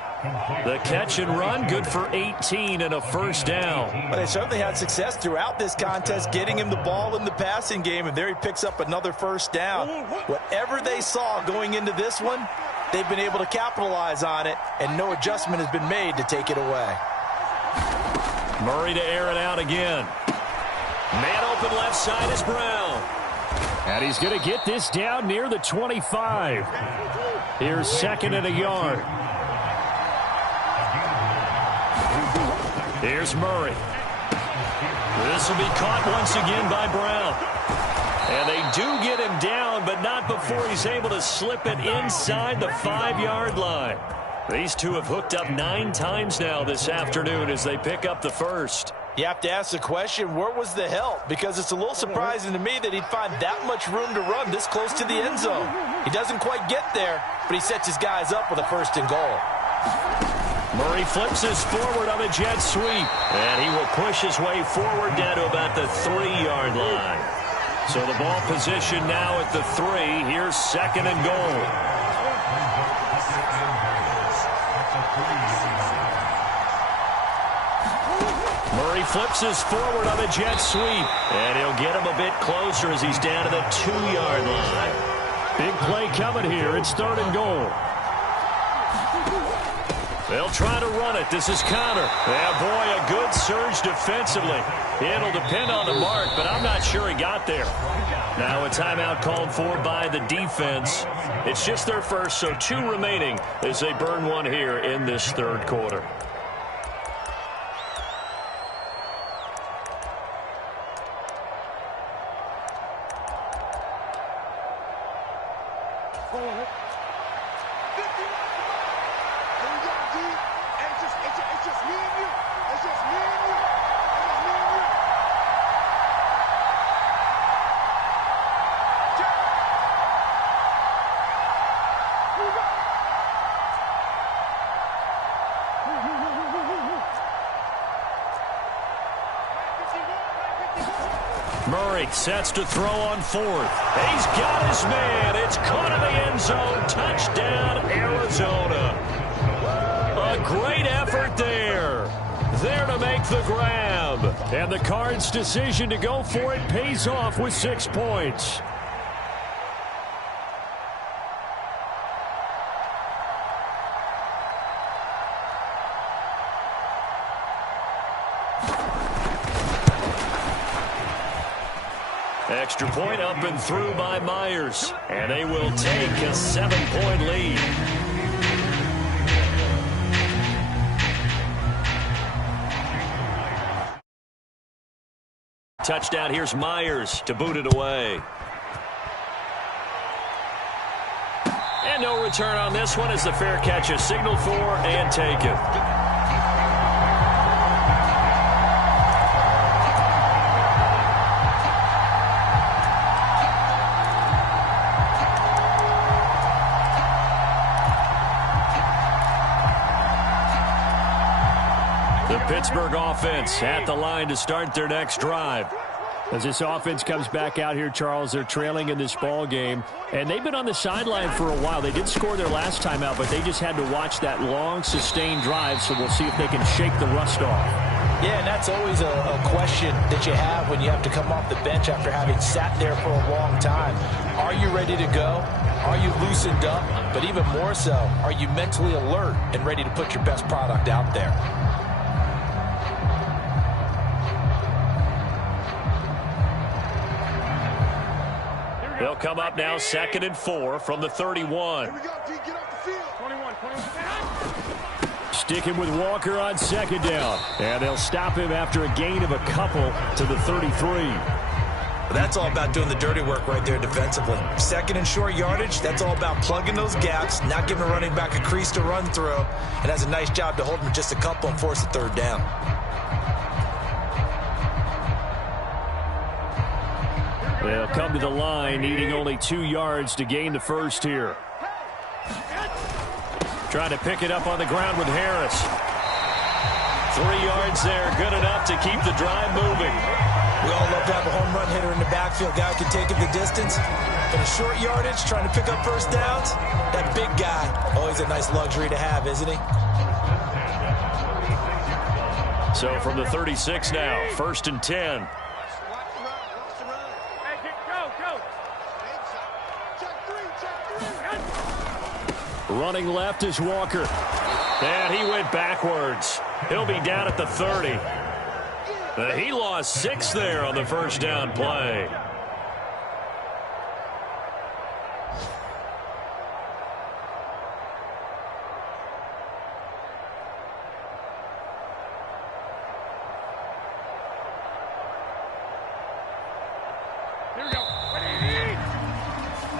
The catch and run, good for 18 and a 1st down. Well, they certainly had success throughout this contest, getting him the ball in the passing game, and there he picks up another 1st down. Whatever they saw going into this one, they've been able to capitalize on it, and no adjustment has been made to take it away. Murray to air it out again. Man open left side is Brown. And he's going to get this down near the 25. Here's 2nd and a yard. Here's Murray. This will be caught once again by Brown. And they do get him down, but not before he's able to slip it inside the 5-yard line. These two have hooked up 9 times now this afternoon as they pick up the 1st. You have to ask the question, where was the help? Because it's a little surprising to me that he'd find that much room to run this close to the end zone. He doesn't quite get there, but he sets his guys up with a 1st and goal. Murray flips his forward on a jet sweep. And he will push his way forward down to about the 3-yard line. So the ball position now at the 3. Here's 2nd and goal. Murray flips his forward on a jet sweep. And he'll get him a bit closer as he's down to the 2-yard line. Big play coming here. It's 3rd and goal. They'll try to run it. This is Connor. Yeah, boy, a good surge defensively. It'll depend on the mark, but I'm not sure he got there. Now a timeout called for by the defense. It's just their first, so 2 remaining as they burn one here in this third quarter. Murray sets to throw on fourth. He's got his man. It's caught in the end zone. Touchdown, Arizona. A great effort there. There to make the grab. And the Cards' decision to go for it pays off with 6 points. Extra point up and through by Myers. And they will take a 7-point lead. Touchdown, here's Myers to boot it away. And no return on this one as the fair catch is signaled for and taken. Pittsburgh offense at the line to start their next drive. As this offense comes back out here, Charles, they're trailing in this ball game, and they've been on the sideline for a while. They did score their last time out, but they just had to watch that long, sustained drive, so we'll see if they can shake the rust off. Yeah, and that's always a question that you have when you have to come off the bench after having sat there for a long time. Are you ready to go? Are you loosened up? But even more so, are you mentally alert and ready to put your best product out there? They'll come up now 2nd and 4 from the 31. Here we go, D, get off the field. 21. Sticking with Walker on 2nd down. And they'll stop him after a gain of a couple to the 33. That's all about doing the dirty work right there defensively. 2nd and short yardage, that's all about plugging those gaps, not giving a running back a crease to run through, and has a nice job to hold him just a couple and force a 3rd down. They'll come to the line, needing only 2 yards to gain the first here. Trying to pick it up on the ground with Harris. 3 yards there, good enough to keep the drive moving. We all love to have a home run hitter in the backfield. Guy who can take it the distance. But a short yardage, trying to pick up first downs, that big guy, always a nice luxury to have, isn't he? So from the 36 now, 1st and 10. Running left is Walker. And he went backwards. He'll be down at the 30. He lost 6 there on the first down play.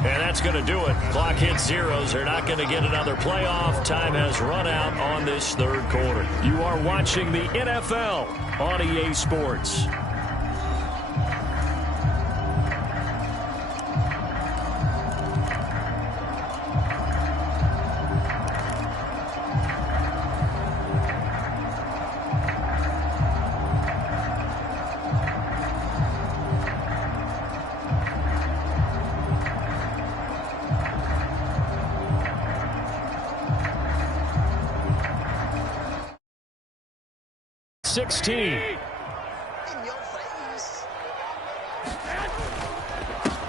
And that's going to do it. Clock hits zeros. They're not going to get another playoff. Time has run out on this 3rd quarter. You are watching the NFL on EA Sports.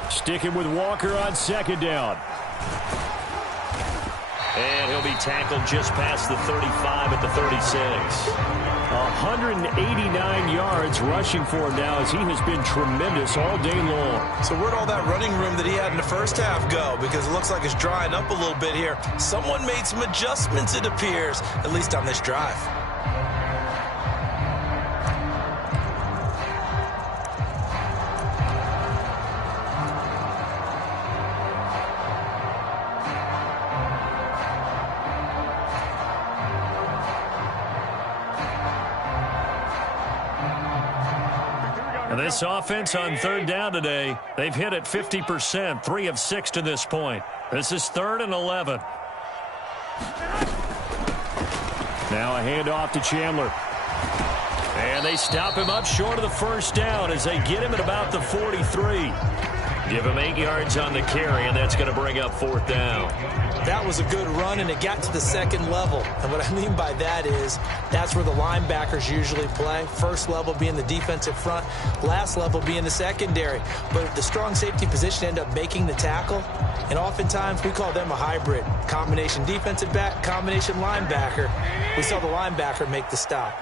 Sticking with Walker on 2nd down. And he'll be tackled just past the 35 at the 36. 189 yards rushing for him now as he has been tremendous all day long. So where'd all that running room that he had in the first half go? Because it looks like it's drying up a little bit here. Someone made some adjustments, it appears, at least on this drive. And this offense on 3rd down today, they've hit it 50%, 3 of 6 to this point. This is 3rd and 11. Now a handoff to Chandler. And they stop him up short of the first down as they get him at about the 43. Give him 8 yards on the carry, and that's going to bring up 4th down. That was a good run, and it got to the second level. And what I mean by that is that's where the linebackers usually play. First level being the defensive front, last level being the secondary. But the strong safety position ended up making the tackle, and oftentimes we call them a hybrid. Combination defensive back, combination linebacker. We saw the linebacker make the stop.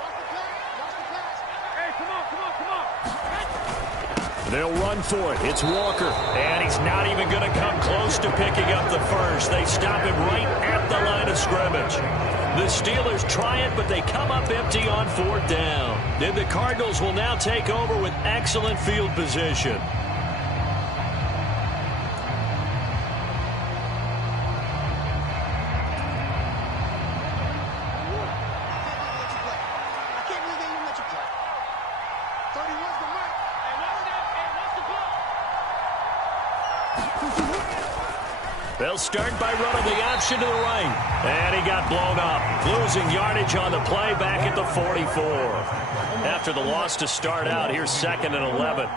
They'll run for it. It's Walker. And he's not even going to come close to picking up the first. They stop him right at the line of scrimmage. The Steelers try it, but they come up empty on 4th down. And the Cardinals will now take over with excellent field position. They'll start by running the option to the right. And he got blown up. Losing yardage on the play back at the 44. After the loss to start out, here's 2nd and 11.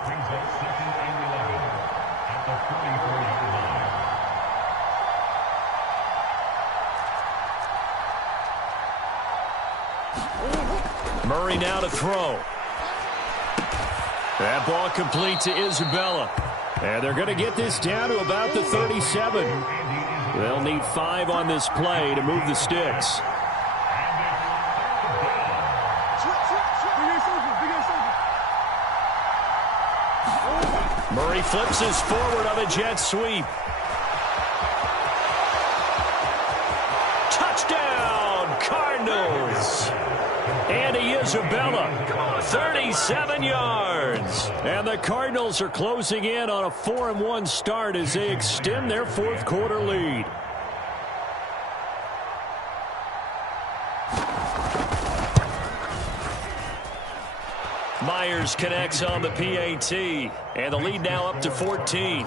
Murray now to throw. That ball complete to Isabella. And they're going to get this down to about the 37. They'll need 5 on this play to move the sticks. Murray flips his forward on a jet sweep. Touchdown, Cardinals. Andy Isabella, 37 yards. And the Cardinals are closing in on a 4-1 start as they extend their 4th quarter lead. Myers connects on the PAT, and the lead now up to 14.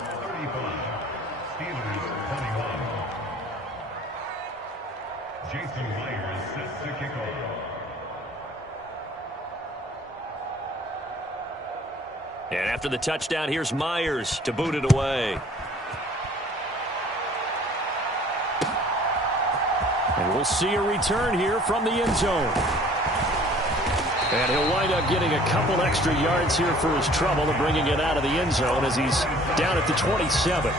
And after the touchdown, here's Myers to boot it away. And we'll see a return here from the end zone. And he'll wind up getting a couple extra yards here for his trouble of bringing it out of the end zone as he's down at the 27.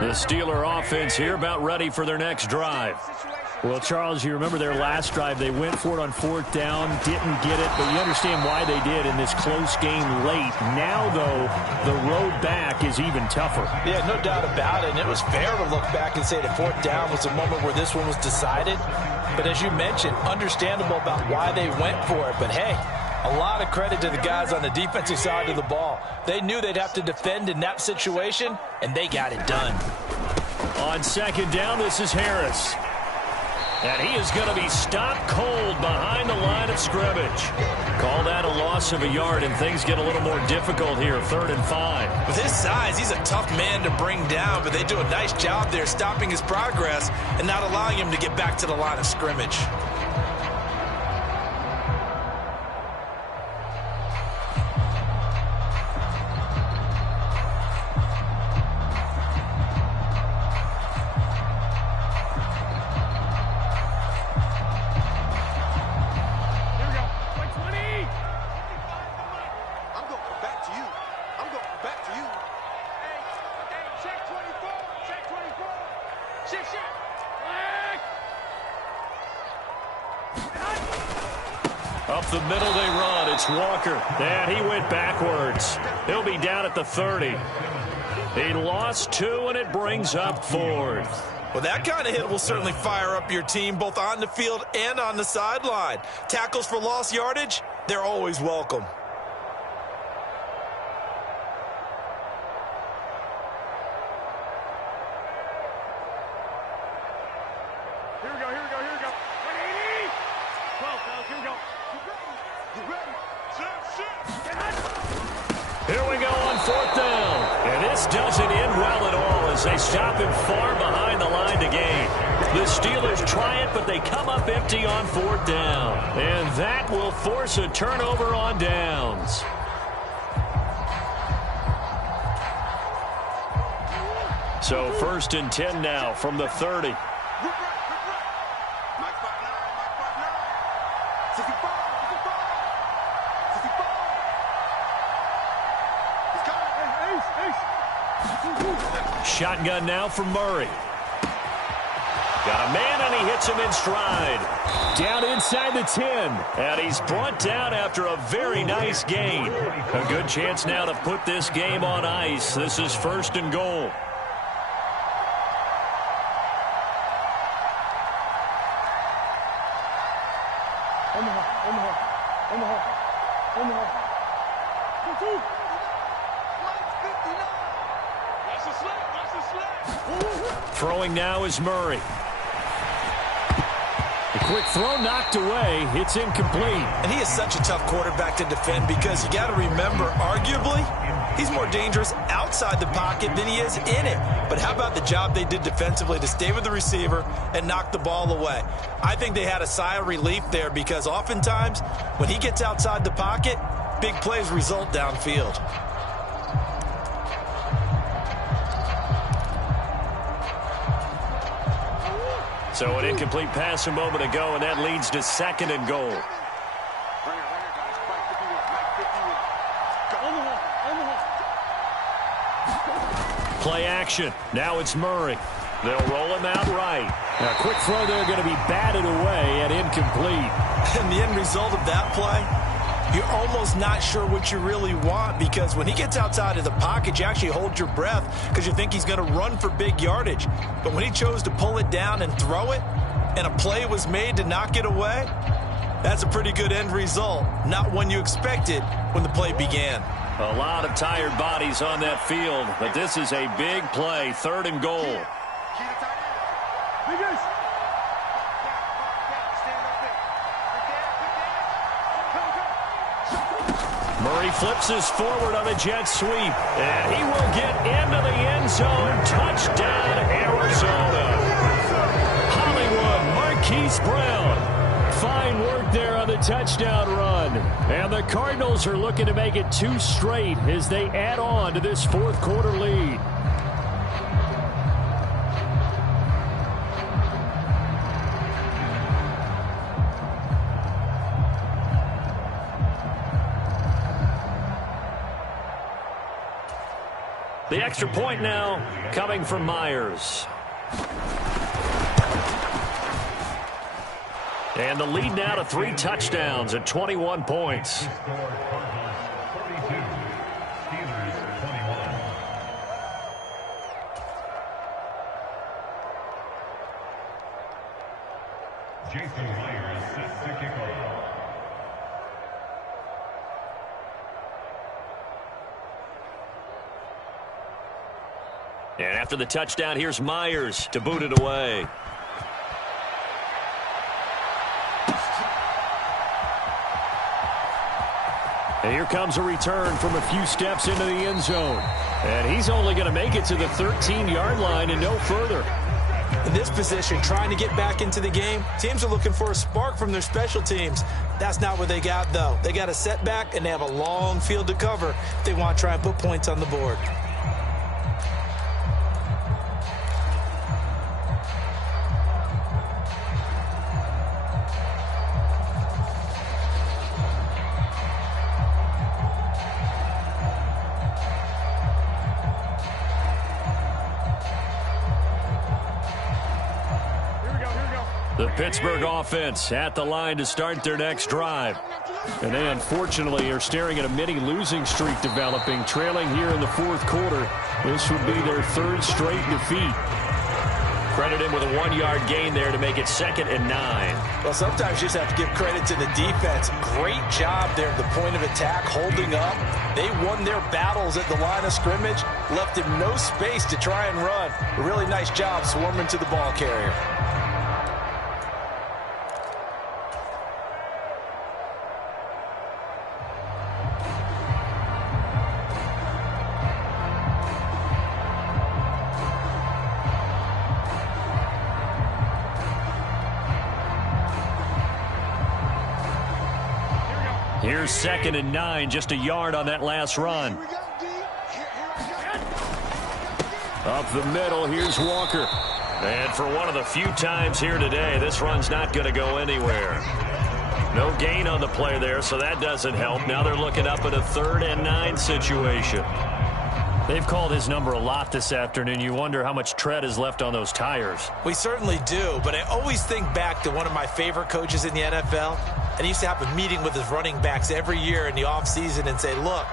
The Steeler offense here about ready for their next drive. Well, Charles, you remember their last drive. They went for it on 4th down, didn't get it, but you understand why they did in this close game late. Now, though, the road back is even tougher. Yeah, no doubt about it, and it was fair to look back and say that 4th down was a moment where this one was decided. But as you mentioned, understandable about why they went for it. But, hey, a lot of credit to the guys on the defensive side of the ball. They knew they'd have to defend in that situation, and they got it done. On 2nd down, this is Harris. And he is going to be stopped cold behind the line of scrimmage. Call that a loss of a yard, and things get a little more difficult here, 3rd and 5. With his size, he's a tough man to bring down, but they do a nice job there stopping his progress and not allowing him to get back to the line of scrimmage. Up the middle they run. It's Walker. And he went backwards. He'll be down at the 30. He lost 2, and it brings up 4th. Well, that kind of hit will certainly fire up your team both on the field and on the sideline. Tackles for lost yardage, they're always welcome. Here we go. 180. 12, fellas, here we go. Get ready. Here we go on 4th down. And this doesn't end well at all as they stop him far behind the line to gain. The Steelers try it, but they come up empty on 4th down. And that will force a turnover on downs. So 1st and 10 now from the 30. Shotgun now for Murray. Got a man, and he hits him in stride. Down inside the 10. And he's brought down after a very nice gain. A good chance now to put this game on ice. This is 1st and goal. Throwing now is Murray. A quick throw knocked away. It's incomplete. And he is such a tough quarterback to defend because you got to remember, arguably, he's more dangerous outside the pocket than he is in it. But how about the job they did defensively to stay with the receiver and knock the ball away? I think they had a sigh of relief there because oftentimes when he gets outside the pocket, big plays result downfield. So an incomplete pass a moment ago, and that leads to 2nd and goal. Play action. Now it's Murray. They'll roll him out right. A quick throw there going to be batted away and incomplete. And the end result of that play, you're almost not sure what you really want because when he gets outside of the pocket, you actually hold your breath because you think he's going to run for big yardage. But when he chose to pull it down and throw it, and a play was made to knock it away, that's a pretty good end result. Not one you expected when the play began. A lot of tired bodies on that field, but this is a big play. 3rd and goal. Murray flips this forward on a jet sweep, and he will get into the end zone. Touchdown, Arizona. Hollywood, Marquise Brown. Fine work there on the touchdown run. And the Cardinals are looking to make it 2 straight as they add on to this 4th quarter lead. The extra point now coming from Myers. And the lead now to 3 touchdowns at 21 points. Jason Myers sets the kickoff. And after the touchdown, here's Myers to boot it away. And here comes a return from a few steps into the end zone. And he's only going to make it to the 13-yard line and no further. In this position, trying to get back into the game, teams are looking for a spark from their special teams. That's not what they got, though. They got a setback, and they have a long field to cover if they want to try and put points on the board. The Pittsburgh offense at the line to start their next drive. And they unfortunately are staring at a mini losing streak developing, trailing here in the 4th quarter. This would be their 3rd straight defeat. Credit him with a 1-yard gain there to make it 2nd and 9. Well, sometimes you just have to give credit to the defense. Great job there at the point of attack, holding up. They won their battles at the line of scrimmage, left him no space to try and run. A really nice job swarming to the ball carrier. Here's 2nd and 9, just a yard on that last run. Up the middle, here's Walker. And for one of the few times here today, this run's not going to go anywhere. No gain on the play there, so that doesn't help. Now they're looking up at a 3rd and 9 situation. They've called his number a lot this afternoon. You wonder how much tread is left on those tires. We certainly do, but I always think back to one of my favorite coaches in the NFL. And he used to have a meeting with his running backs every year in the offseason and say, look,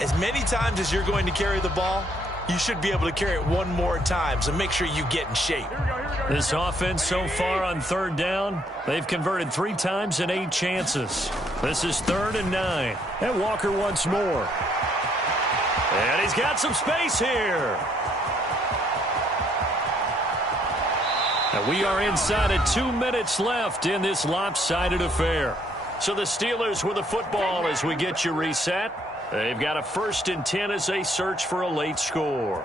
as many times as you're going to carry the ball, you should be able to carry it one more time, so make sure you get in shape. This offense so far on 3rd down, they've converted 3 times in 8 chances. This is 3rd and 9. And Walker once more. And he's got some space here. And we are inside of 2 minutes left in this lopsided affair. So the Steelers with the football as we get you reset. They've got a 1st and 10 as they search for a late score.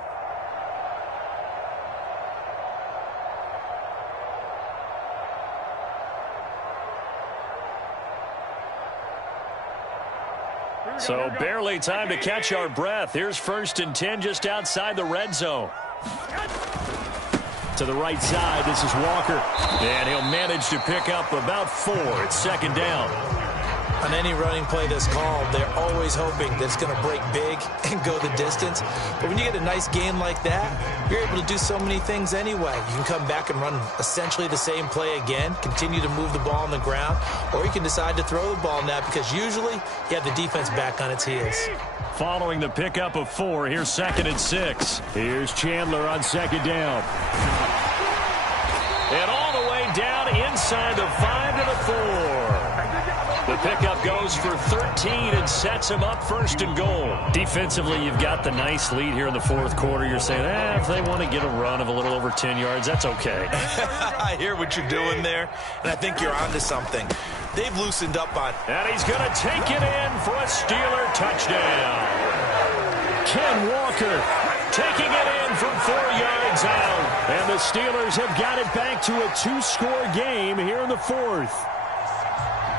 So barely time to catch our breath. Here's 1st and 10 just outside the red zone. To the right side, this is Walker. And he'll manage to pick up about 4. It's 2nd down. On any running play that's called, they're always hoping that it's going to break big and go the distance. But when you get a nice gain like that, you're able to do so many things anyway. You can come back and run essentially the same play again, continue to move the ball on the ground, or you can decide to throw the ball now because usually you have the defense back on its heels. Following the pickup of 4, here's 2nd and 6. Here's Chandler on 2nd down. And all the way down inside the 5 to the 4. The pickup goes for 13 and sets him up 1st and goal. Defensively, you've got the nice lead here in the 4th quarter. You're saying, if they want to get a run of a little over 10 yards, that's okay. I hear what you're doing there, and I think you're onto something. They've loosened up on. And he's going to take it in for a Steeler touchdown. Ken Walker taking it in from 4 yards out. And the Steelers have got it back to a 2-score game here in the 4th.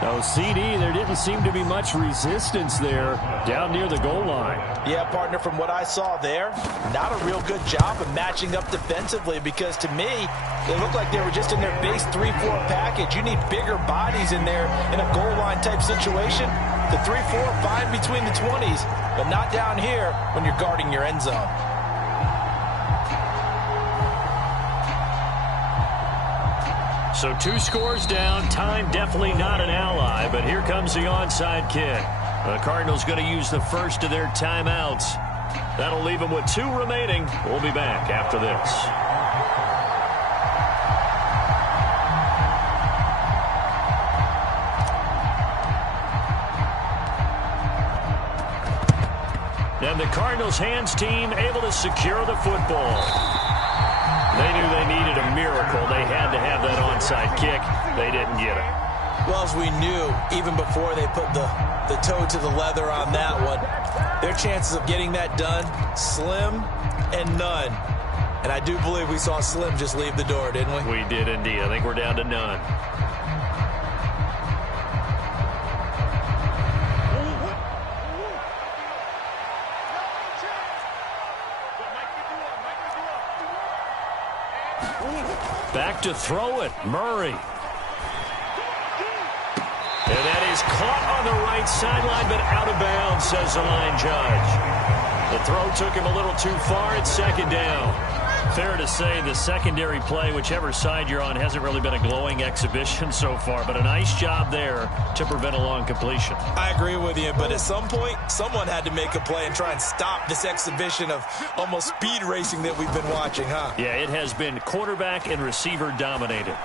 Oh, CD, there didn't seem to be much resistance there down near the goal line. Yeah, partner, from what I saw there, not a real good job of matching up defensively because to me, they looked like they were just in their base 3-4 package. You need bigger bodies in there in a goal line type situation. The 3-4, fine between the 20s, but not down here when you're guarding your end zone. So 2 scores down. Time definitely not an ally, but here comes the onside kick. The Cardinals going to use the first of their timeouts. That'll leave them with 2 remaining. We'll be back after this. And the Cardinals hands team able to secure the football. They knew they needed a miracle. They had to have that onside kick. They didn't get it. Well, as we knew, even before they put the toe to the leather on that one, their chances of getting that done, slim and none. And I do believe we saw Slim just leave the door, didn't we? We did indeed. I think we're down to none. Back to throw it, Murray. And that is caught on the right sideline, but out of bounds, says the line judge. The throw took him a little too far. It's 2nd down. Fair to say the secondary play, whichever side you're on, hasn't really been a glowing exhibition so far, but a nice job there to prevent a long completion. I agree with you, but at some point, someone had to make a play and try and stop this exhibition of almost speed racing that we've been watching, huh? Yeah, it has been quarterback and receiver dominated.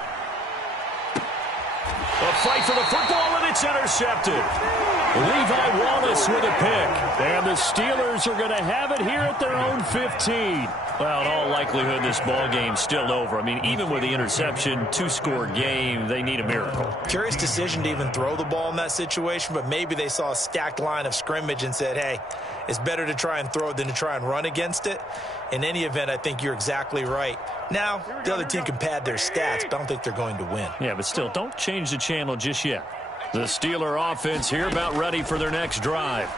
A fight for the football, and it's intercepted. Levi Wallace with a pick. And the Steelers are going to have it here at their own 15. Well, in all likelihood, this ball game's still over. I mean, even with the interception, two-score game, they need a miracle. Curious decision to even throw the ball in that situation, but maybe they saw a stacked line of scrimmage and said, hey, it's better to try and throw it than to try and run against it. In any event, I think you're exactly right. Now, the other team can pad their stats, but I don't think they're going to win. Yeah, but still, don't change the channel just yet. The Steeler offense here about ready for their next drive.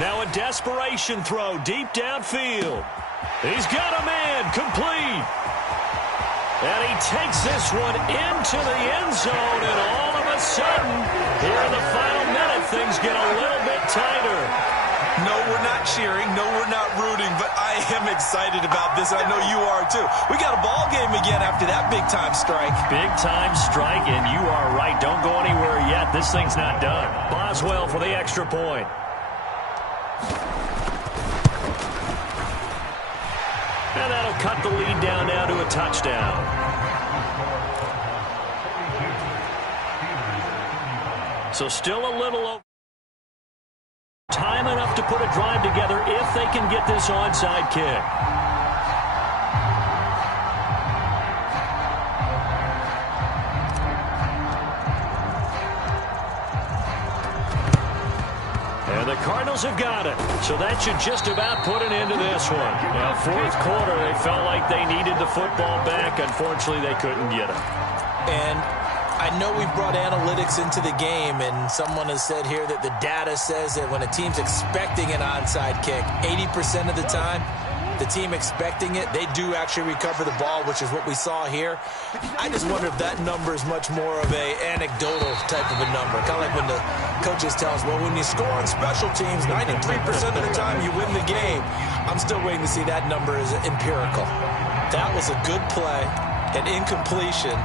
Now a desperation throw deep downfield. He's got a man complete. And he takes this one into the end zone, and all of a sudden, here in the final minute, things get a little bit tighter. No, we're not cheering. No, we're not rooting, but I am excited about this. I know you are, too. We got a ball game again after that big-time strike. Big-time strike, and you are right. Don't go anywhere yet. This thing's not done. Boswell for the extra point. And that'll cut the lead down now to a touchdown. So still a little over. Time enough to put a drive together if they can get this onside kick. And the Cardinals have got it. So that should just about put an end to this one. Now, fourth quarter, they felt like they needed the football back. Unfortunately, they couldn't get it. And I know we've brought analytics into the game, and someone has said here that the data says that when a team's expecting an onside kick, 80% of the time, the team expecting it, they do actually recover the ball, which is what we saw here. I just wonder if that number is much more of a anecdotal type of a number. Kind of like when the coaches tell us, well, when you score on special teams, 93% of the time you win the game. I'm still waiting to see that number is empirical. That was a good play, an incompletion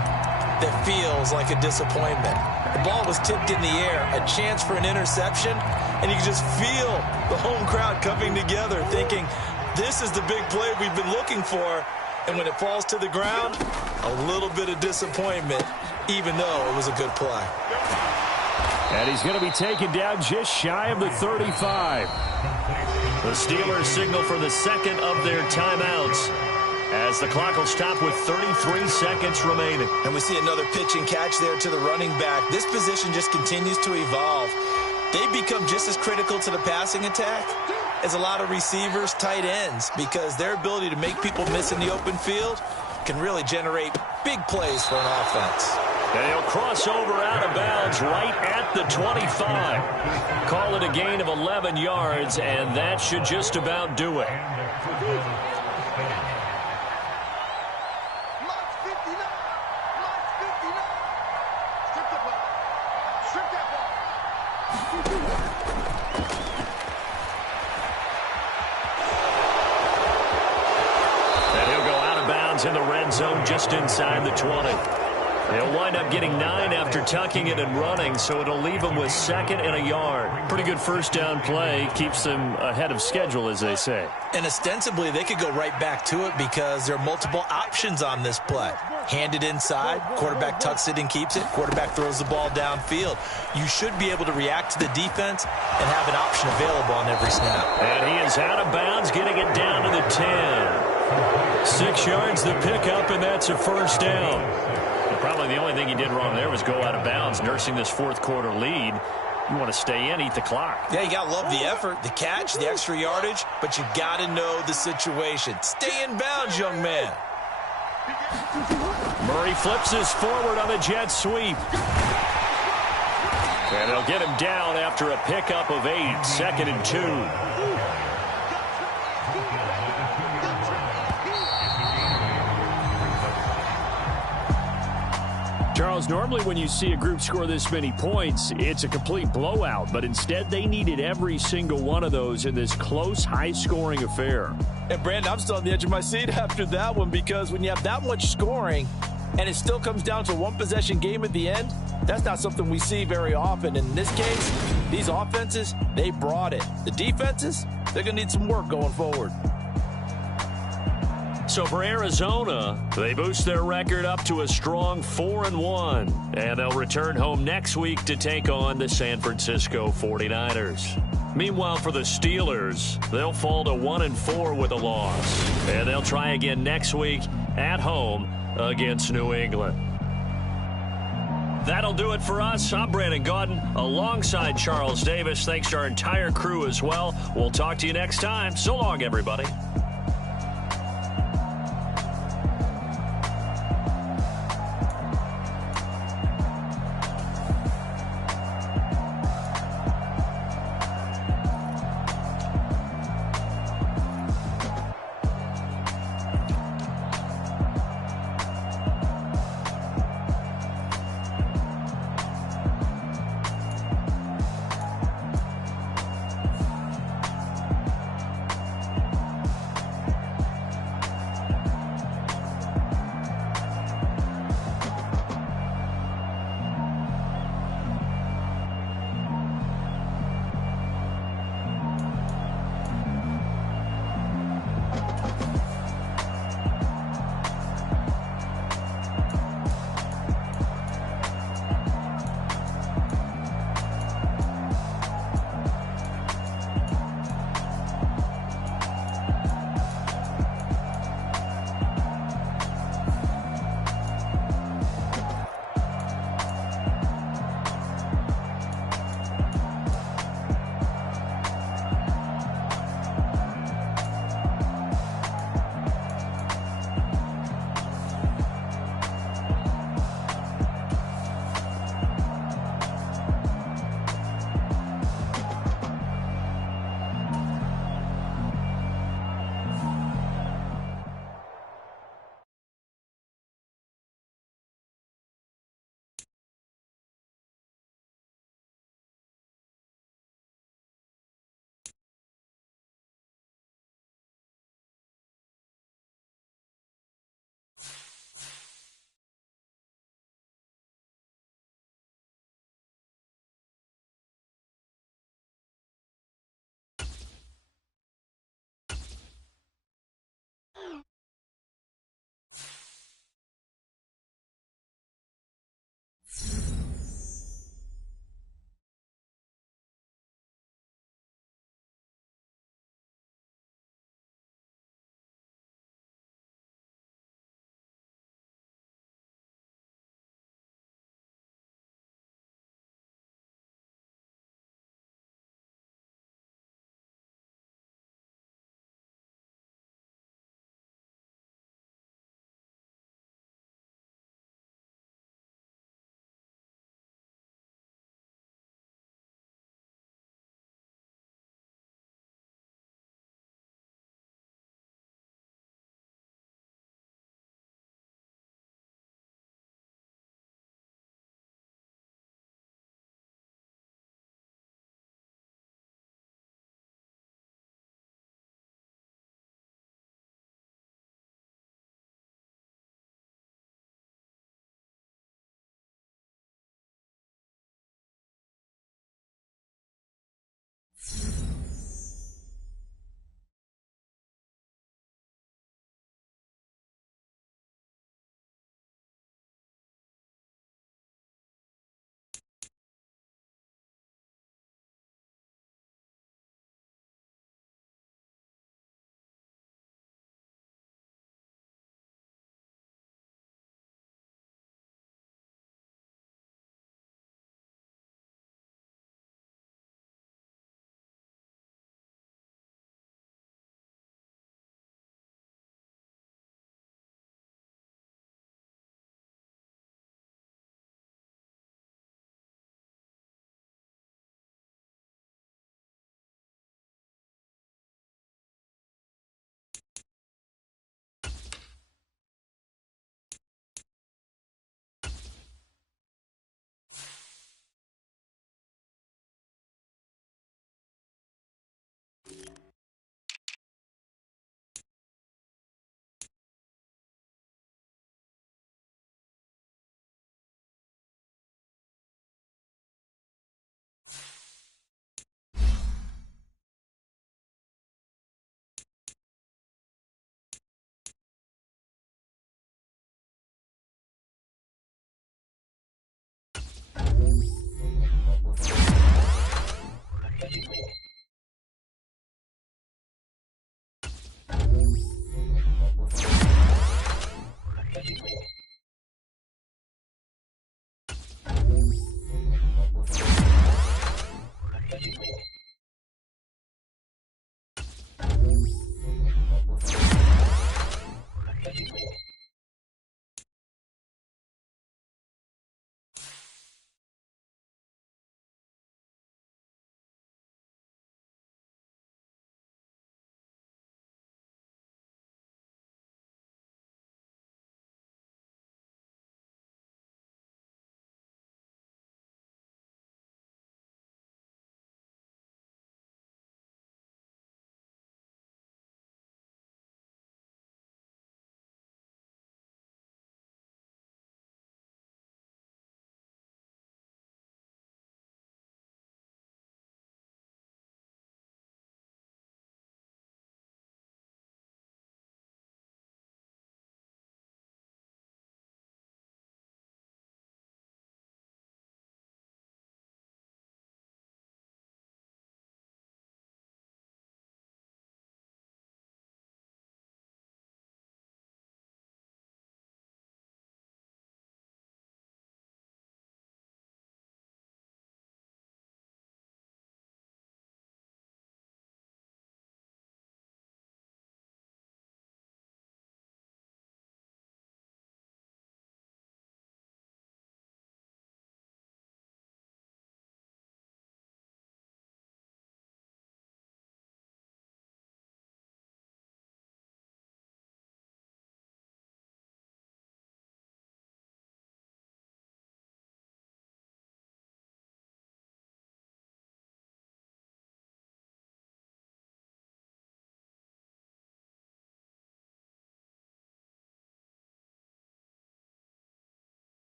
that feels like a disappointment. The ball was tipped in the air, a chance for an interception, and you can just feel the home crowd coming together thinking, this is the big play we've been looking for. And when it falls to the ground, a little bit of disappointment, even though it was a good play. And he's going to be taken down just shy of the 35. The Steelers signal for the second of their timeouts, as the clock will stop with 33 seconds remaining. And we see another pitch and catch there to the running back. This position just continues to evolve. They become just as critical to the passing attack as a lot of receivers, tight ends, because their ability to make people miss in the open field can really generate big plays for an offense. And he'll cross over out of bounds right at the 25. Call it a gain of 11 yards, and that should just about do it. In the red zone just inside the 20. They'll wind up getting 9 after tucking it and running, so it'll leave them with second and a yard. Pretty good first down play. Keeps them ahead of schedule, as they say. And ostensibly, they could go right back to it because there are multiple options on this play. Hand it inside, quarterback tucks it and keeps it, quarterback throws the ball downfield. You should be able to react to the defense and have an option available on every snap. And he is out of bounds, getting it down to the 10. 6 yards the pickup, and that's a first down. And probably the only thing he did wrong there was go out of bounds, nursing this fourth quarter lead. You want to stay in, eat the clock. Yeah, you got to love the effort, the catch, the extra yardage, but you got to know the situation. Stay in bounds, young man. Murray flips this forward on the jet sweep. And they'll get him down after a pickup of 8, 2nd and 2. Charles, normally when you see a group score this many points, it's a complete blowout. But instead, they needed every single one of those in this close, high-scoring affair. And, Brandon, I'm still on the edge of my seat after that one because when you have that much scoring and it still comes down to a one-possession game at the end, that's not something we see very often. In this case, these offenses, they brought it. The defenses, they're going to need some work going forward. So for Arizona, they boost their record up to a strong 4-1, and they'll return home next week to take on the San Francisco 49ers. Meanwhile, for the Steelers, they'll fall to 1-4 with a loss, and they'll try again next week at home against New England. That'll do it for us. I'm Brandon Gaudin alongside Charles Davis. Thanks to our entire crew as well. We'll talk to you next time. So long, everybody.